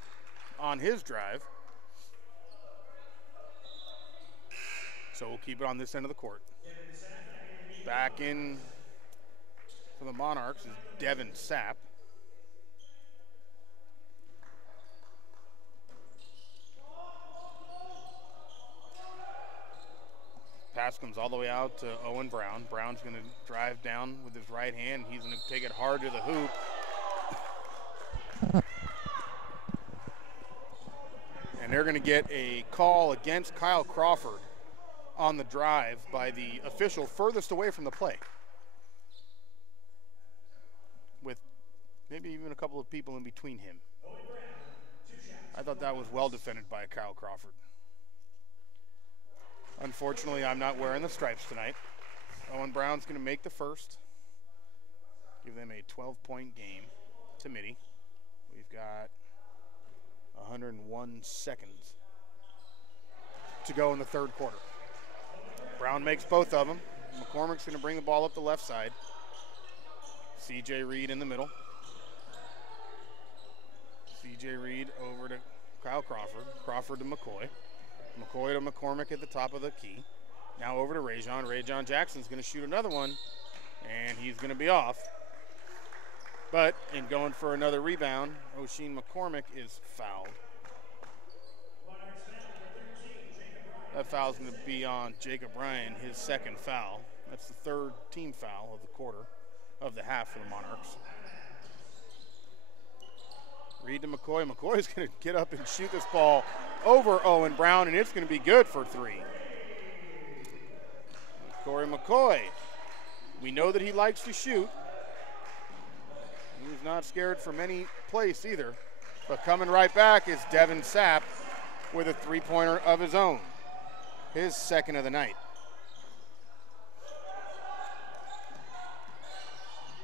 on his drive. So we'll keep it on this end of the court. Back in for the Monarchs is Devin Sapp. Pass comes all the way out to Owen Brown. Brown's going to drive down with his right hand. He's going to take it hard to the hoop. And they're going to get a call against Kyle Crawford on the drive by the official furthest away from the play, with maybe even a couple of people in between him. I thought that was well defended by Kyle Crawford. Unfortunately, I'm not wearing the stripes tonight. Owen Brown's going to make the first. Give them a 12-point game to Mitty. We've got 101 seconds to go in the third quarter. Brown makes both of them. McCormick's going to bring the ball up the left side. C.J. Reed in the middle. C.J. Reed over to Kyle Crawford. Crawford to McCoy. McCoy to McCormick at the top of the key. Now over to Rajon. Rajon Jackson's going to shoot another one, and he's going to be off. But in going for another rebound, O'Sheen McCormick is fouled. That foul's going to be on Jacob Ryan, his second foul. That's the third team foul of the quarter, of the half for the Monarchs. Reed to McCoy. McCoy's going to get up and shoot this ball over Owen Brown, and it's going to be good for three. Corey McCoy. We know that he likes to shoot. He's not scared from any place either. But coming right back is Devin Sapp with a three-pointer of his own. His second of the night.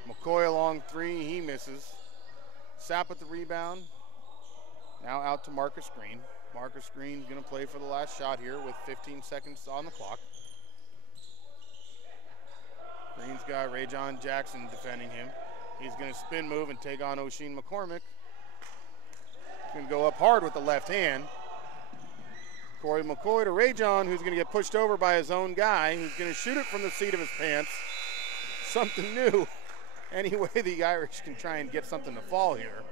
McCoy along three, he misses. Sapp with the rebound. Now out to Marcus Green. Marcus Green's going to play for the last shot here with 15 seconds on the clock. Green's got Rajon Jackson defending him. He's going to spin move and take on O'Sheen McCormick. He's going to go up hard with the left hand. Corey McCoy to Rajon, who's going to get pushed over by his own guy, who's going to shoot it from the seat of his pants. Something new. Any way the Irish can try and get something to fall here.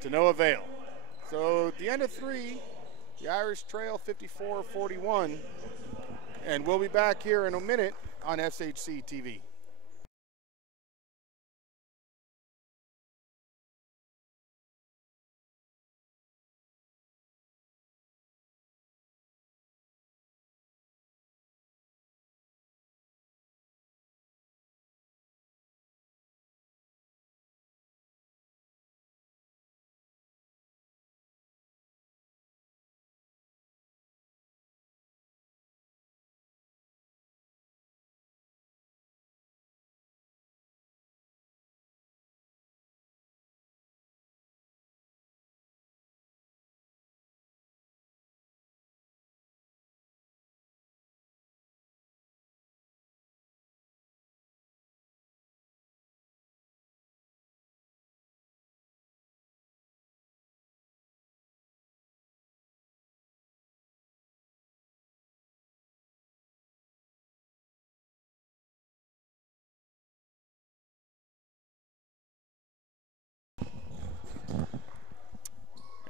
To no avail. So at the end of three, The Irish trail 54-41. And we'll be back here in a minute on SHC TV.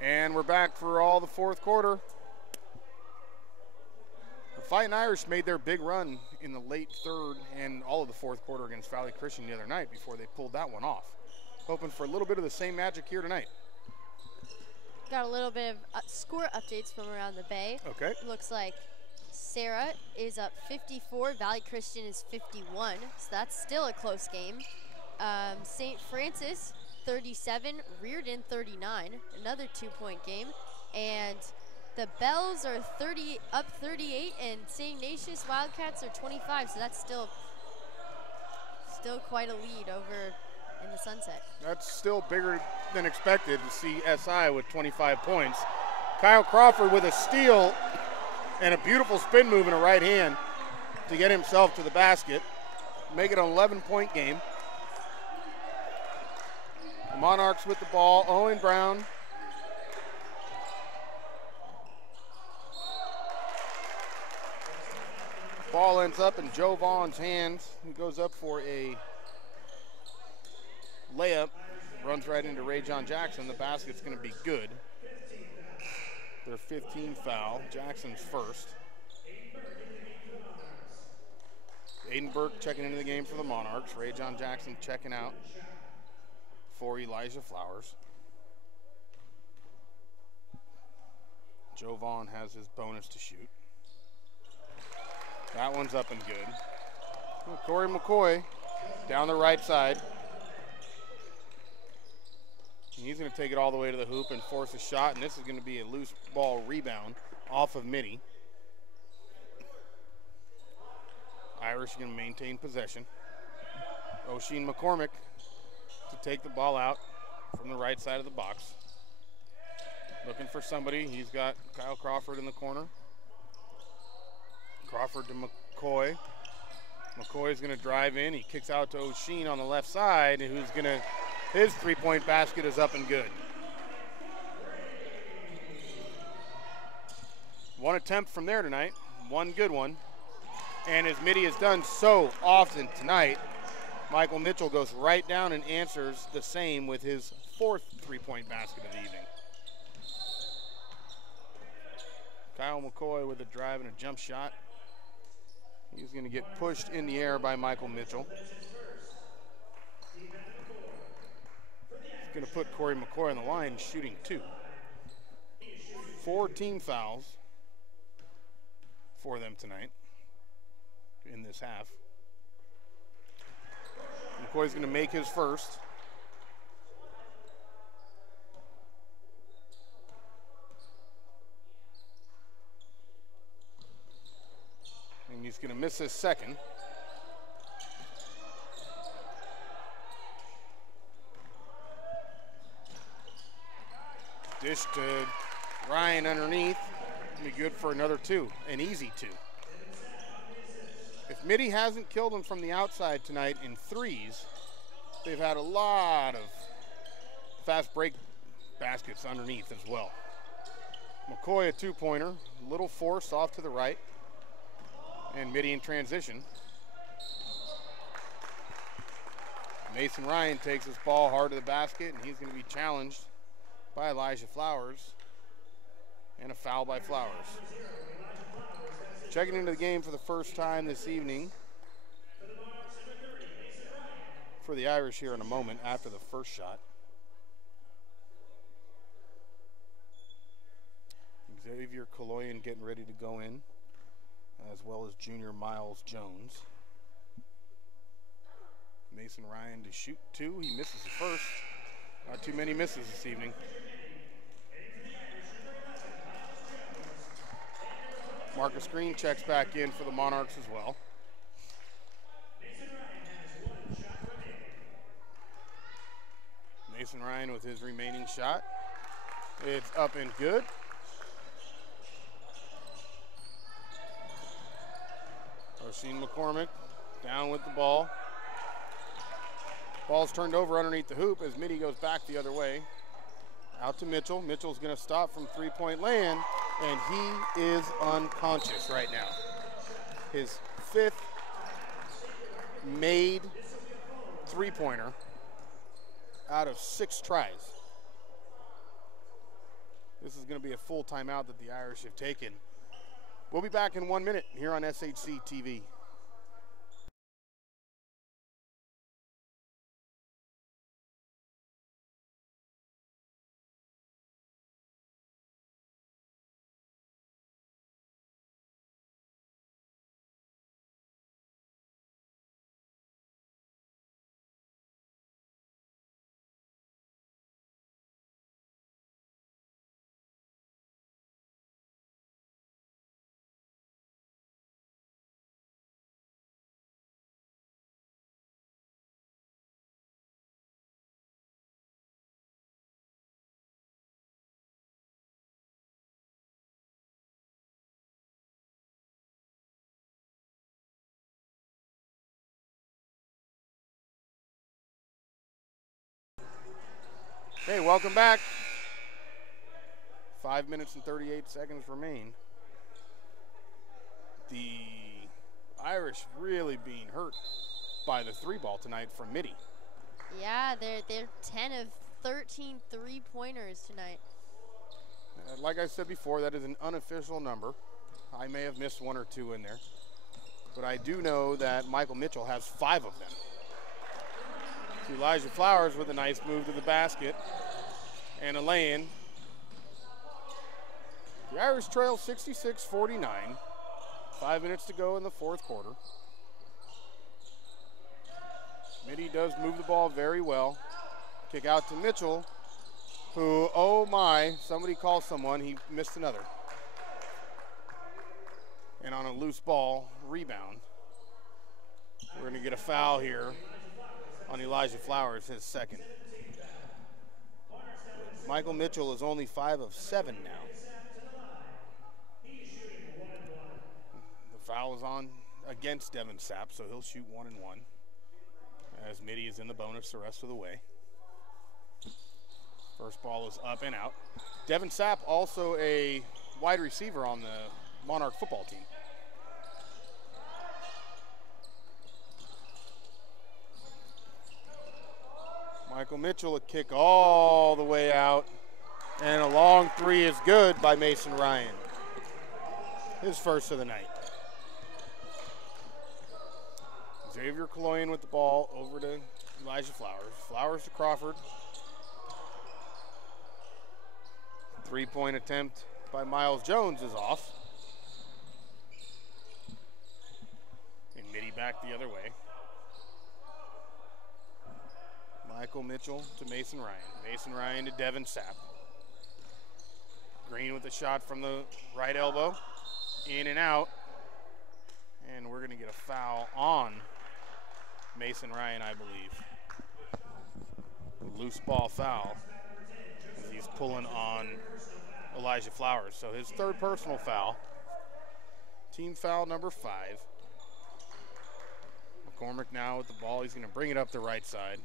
And we're back for all the fourth quarter. The Fightin Irish made their big run in the late third and all of the fourth quarter against Valley Christian the other night before they pulled that one off. Hoping for a little bit of the same magic here tonight. Got a little bit of score updates from around the Bay. Okay. Looks like Sarah is up 54, Valley Christian is 51, so that's still a close game. St. Francis 37, Reardon 39, another 2-point game. And the Bells are up 38, and St. Ignatius Wildcats are 25, so that's still quite a lead over in the Sunset. That's still bigger than expected to see SI with 25 points. Kyle Crawford with a steal and a beautiful spin move in a right hand to get himself to the basket. Make it an 11-point game. The Monarchs with the ball. Owen Brown. Ball ends up in Joe Vaughn's hands, who goes up for a layup. Runs right into Ray John Jackson. The basket's going to be good. Their 15th foul. Jackson's first. Aiden Burke checking into the game for the Monarchs. Ray John Jackson checking out for Elijah Flowers. Joe Vaughn has his bonus to shoot. That one's up and good. Corey McCoy down the right side. He's going to take it all the way to the hoop and force a shot, and this is going to be a loose ball rebound off of Mitty. Irish going to maintain possession. O'Sheen McCormick to take the ball out from the right side of the box. Looking for somebody. He's got Kyle Crawford in the corner. Crawford to McCoy. McCoy is going to drive in. He kicks out to O'Sheen on the left side, who's going to, his three-point basket is up and good. One attempt from there tonight, one good one. And as Mitty has done so often tonight, Michael Mitchell goes right down and answers the same with his fourth three-point basket of the evening. Kyle McCoy with a drive and a jump shot. He's going to get pushed in the air by Michael Mitchell. He's going to put Corey McCoy on the line, shooting 2. 4 team fouls for them tonight in this half. McCoy's going to make his first. And he's going to miss his second. Dish to Ryan underneath. Be good for another 2, an easy 2. If Mitty hasn't killed them from the outside tonight in threes, they've had a lot of fast break baskets underneath as well. McCoy a 2-pointer, a little force off to the right, and Mitty in transition. Mason Ryan takes his ball hard to the basket, and he's going to be challenged by Elijah Flowers. And a foul by Flowers. Checking into the game for the first time this evening for the Irish here in a moment after the first shot. Xavier Kaloyan getting ready to go in, as well as junior Miles Jones. Mason Ryan to shoot two. He misses the first. Not too many misses this evening. Marcus Green checks back in for the Monarchs as well. Mason Ryan with his remaining shot. It's up and good. O'Sheen McCormick down with the ball. Ball's turned over underneath the hoop as Mitty goes back the other way. Out to Mitchell. Mitchell's going to stop from three-point land, and he is unconscious right now. His fifth made three-pointer out of 6 tries. This is going to be a full timeout that the Irish have taken. We'll be back in 1 minute here on SHC TV. Hey, welcome back. 5 minutes and 38 seconds remain. The Irish really being hurt by the 3-ball tonight from Mitty. Yeah, they're 10 of 13 3-pointers tonight. Like I said before, that is an unofficial number. I may have missed 1 or 2 in there. But I do know that Michael Mitchell has 5 of them. Elijah Flowers with a nice move to the basket and a lay-in. The Irish trail 66-49. 5 minutes to go in the fourth quarter. Mitty does move the ball very well. Kick out to Mitchell, who, oh my, somebody called someone, he missed another. And on a loose ball rebound, we're going to get a foul here on Elijah Flowers, his second. Michael Mitchell is only 5 of 7 now. The foul is on against Devin Sapp, so he'll shoot 1 and 1. As Mitty is in the bonus the rest of the way. First ball is up and out. Devin Sapp, also a wide receiver on the Monarch football team. Michael Mitchell, a kick all the way out. And a long 3 is good by Mason Ryan. His first of the night. Xavier Kaloyan with the ball over to Elijah Flowers. Flowers to Crawford. 3-point attempt by Miles Jones is off. And Mitty back the other way. Michael Mitchell to Mason Ryan. Mason Ryan to Devin Sapp. Green with a shot from the right elbow. In and out. And we're going to get a foul on Mason Ryan, I believe. A loose ball foul. As he's pulling on Elijah Flowers. So his third personal foul. Team foul number 5. McCormick now with the ball. He's going to bring it up the right side.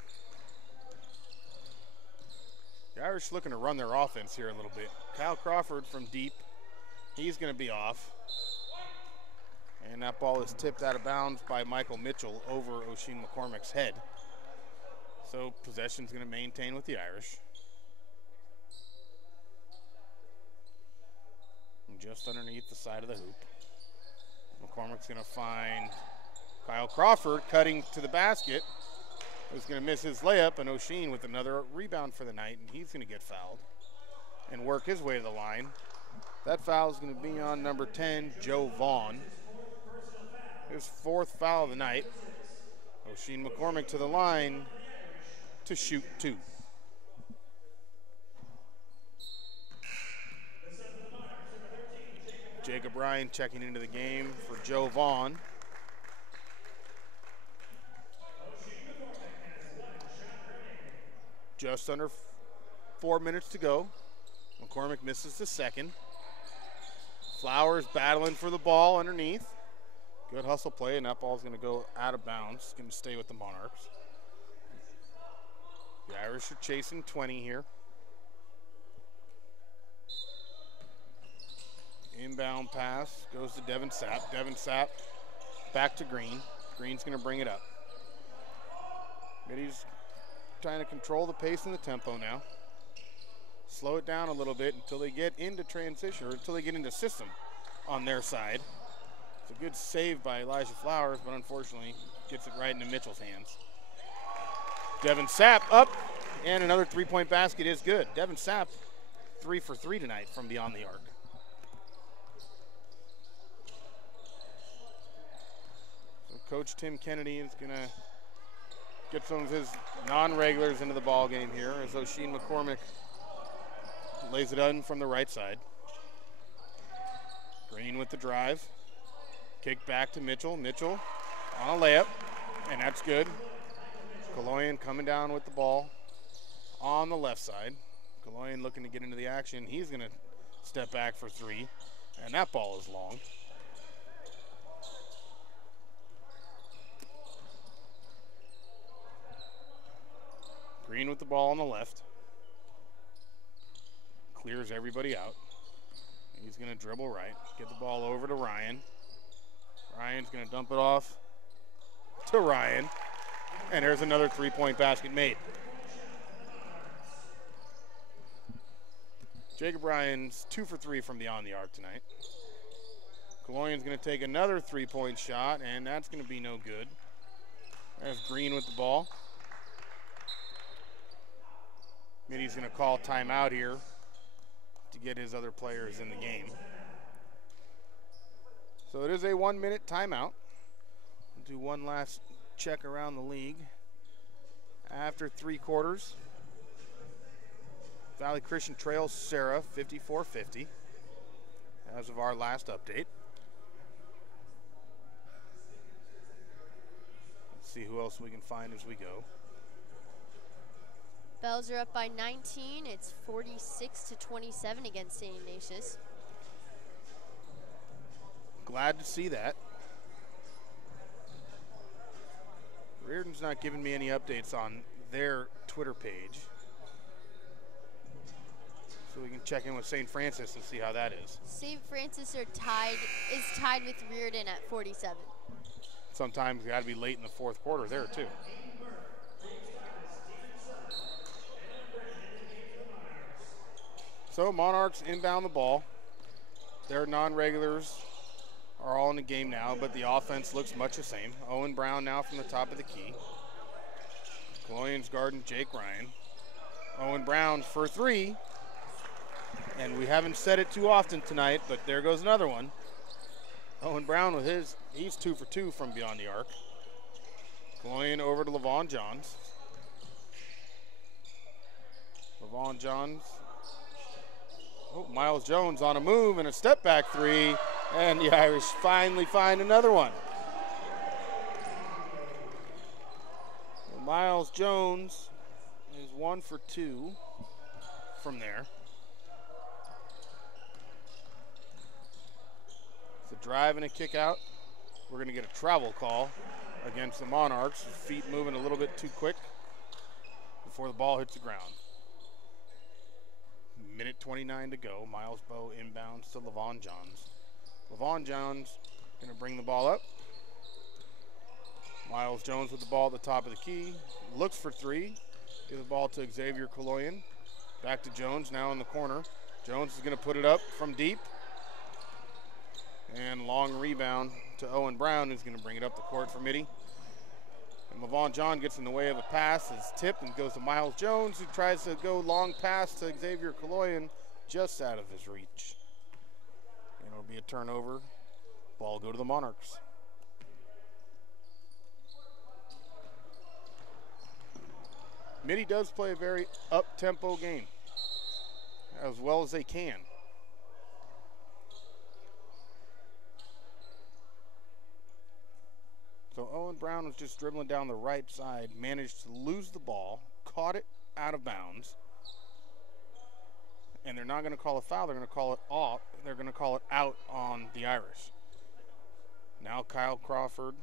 The Irish looking to run their offense here a little bit. Kyle Crawford from deep. He's going to be off. And that ball is tipped out of bounds by Michael Mitchell over O'Sheen McCormick's head. So possession's going to maintain with the Irish. just underneath the side of the hoop. McCormick's going to find Kyle Crawford cutting to the basket. He's going to miss his layup, and O'Sheen with another rebound for the night, and he's going to get fouled and work his way to the line. That foul is going to be on number 10, Joe Vaughn. His fourth foul of the night. O'Sheen McCormick to the line to shoot 2. Jacob Ryan checking into the game for Joe Vaughn. Just under 4 minutes to go. McCormick misses the second. Flowers battling for the ball underneath. Good hustle play, and that ball's going to go out of bounds. Going to stay with the Monarchs. The Irish are chasing 20 here. Inbound pass goes to Devin Sapp. Devin Sapp back to Green. Green's going to bring it up. Mitty's trying to control the pace and the tempo now. Slow it down a little bit until they get into transition, or until they get into system on their side. It's a good save by Elijah Flowers, but unfortunately gets it right into Mitchell's hands. Devin Sapp up, and another three-point basket is good. Devin Sapp 3 for 3 tonight from beyond the arc. So Coach Tim Kennedy is going to get some of his non-regulars into the ball game here as O'Sheen McCormick lays it in from the right side. Green with the drive. Kick back to Mitchell. Mitchell on a layup, and that's good. Kaloyan coming down with the ball on the left side. Kaloyan looking to get into the action. He's going to step back for 3, and that ball is long. Green with the ball on the left. Clears everybody out. He's going to dribble right. Get the ball over to Ryan. Ryan's going to dump it off to Ryan. And there's another three-point basket made. Jacob Ryan's 2 for 3 from beyond the arc tonight. Kaloyan's going to take another three-point shot, and that's going to be no good. There's Green with the ball. Mitty's going to call timeout here to get his other players in the game. So it is a 1-minute timeout. We'll do one last check around the league. After 3 quarters, Valley Christian trails Sarah 54-50 as of our last update. Let's see who else we can find as we go. Bells are up by 19. It's 46-27 against St. Ignatius. Glad to see that. Reardon's not giving me any updates on their Twitter page. So we can check in with St. Francis and see how that is. St. Francis is tied with Reardon at 47. Sometimes you got to be late in the fourth quarter there too. So Monarchs inbound the ball. Their non-regulars are all in the game now, but the offense looks much the same. Owen Brown now from the top of the key. Kaloyan's guarding Jake Ryan. Owen Brown for 3. And we haven't said it too often tonight, but there goes another one. Owen Brown with he's 2 for 2 from beyond the arc. Kaloyan over to LaVon Johns. LaVon Johns. Oh, Miles Jones on a move and a step back 3, and the Irish finally find another one. Well, Miles Jones is 1 for 2 from there. It's a drive and a kick out. We're going to get a travel call against the Monarchs. Feet moving a little bit too quick before the ball hits the ground. Minute 29 to go. Miles Bowe inbounds to LaVon Johns. LaVon Johns going to bring the ball up. Miles Jones with the ball at the top of the key. Looks for 3. Give the ball to Xavier Kaloyan. Back to Jones now in the corner. Jones is going to put it up from deep. And long rebound to Owen Brown, who's going to bring it up the court for Mitty. And Levon John gets in the way of a pass, is tipped and goes to Miles Jones, who tries to go long pass to Xavier Kaloyan, just out of his reach. And it'll be a turnover. Ball will go to the Monarchs. Mitty does play a very up-tempo game, as well as they can. So Owen Brown was just dribbling down the right side, managed to lose the ball, caught it out of bounds, and they're not going to call a foul. They're going to call it off. They're going to call it out on the Irish. Now Kyle Crawford,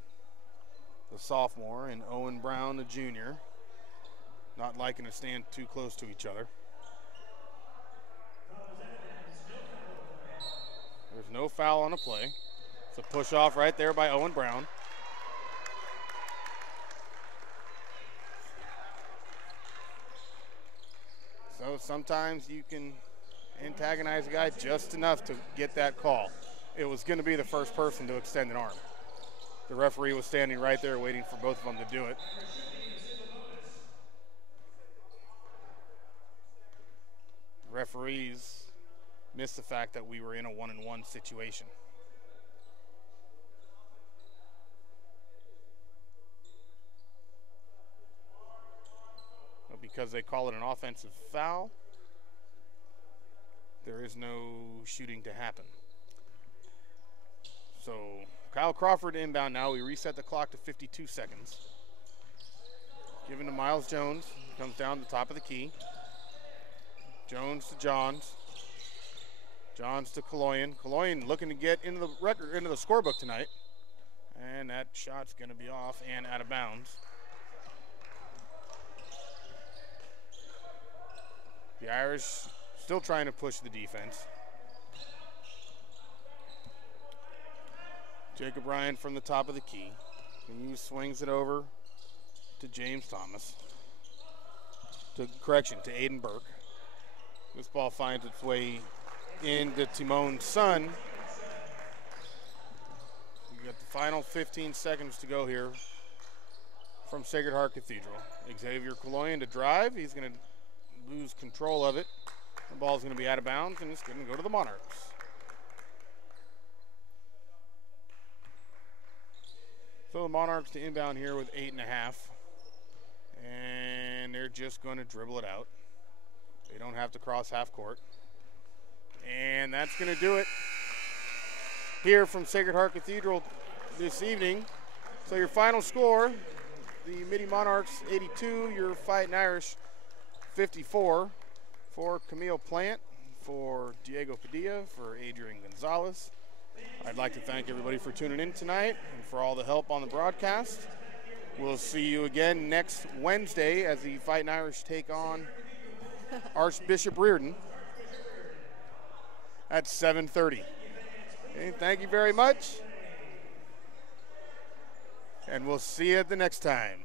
the sophomore, and Owen Brown, the junior, not liking to stand too close to each other. There's no foul on the play. It's a push off right there by Owen Brown. So sometimes you can antagonize a guy just enough to get that call. It was going to be the first person to extend an arm. The referee was standing right there waiting for both of them to do it. The referees missed the fact that we were in a 1-on-1 situation. Because they call it an offensive foul, there is no shooting to happen. So Kyle Crawford inbound now. We reset the clock to 52 seconds. Given to Miles Jones. Comes down the top of the key. Jones to Johns. Johns to Kaloyan. Kaloyan looking to get into the scorebook tonight. And that shot's going to be off and out of bounds. The Irish still trying to push the defense. Jacob Ryan from the top of the key. He swings it over to James Thomas. To Aiden Burke. This ball finds its way into Timone's son. We've got the final 15 seconds to go here from Sacred Heart Cathedral. Xavier Kaloyan to drive. He's going to lose control of it. The ball's going to be out of bounds, and it's going to go to the Monarchs. So the Monarchs to inbound here with 8.5. And they're just going to dribble it out. They don't have to cross half court. And that's going to do it here from Sacred Heart Cathedral this evening. So your final score, the Mitty Monarchs 82, your Fightin Irish 54. For Camille Plant, for Diego Padilla, for Adrian Gonzalez. I'd like to thank everybody for tuning in tonight and for all the help on the broadcast. We'll see you again next Wednesday as the Fightin Irish take on Archbishop Reardon at 7:30. Okay, thank you very much, and we'll see you at the next time.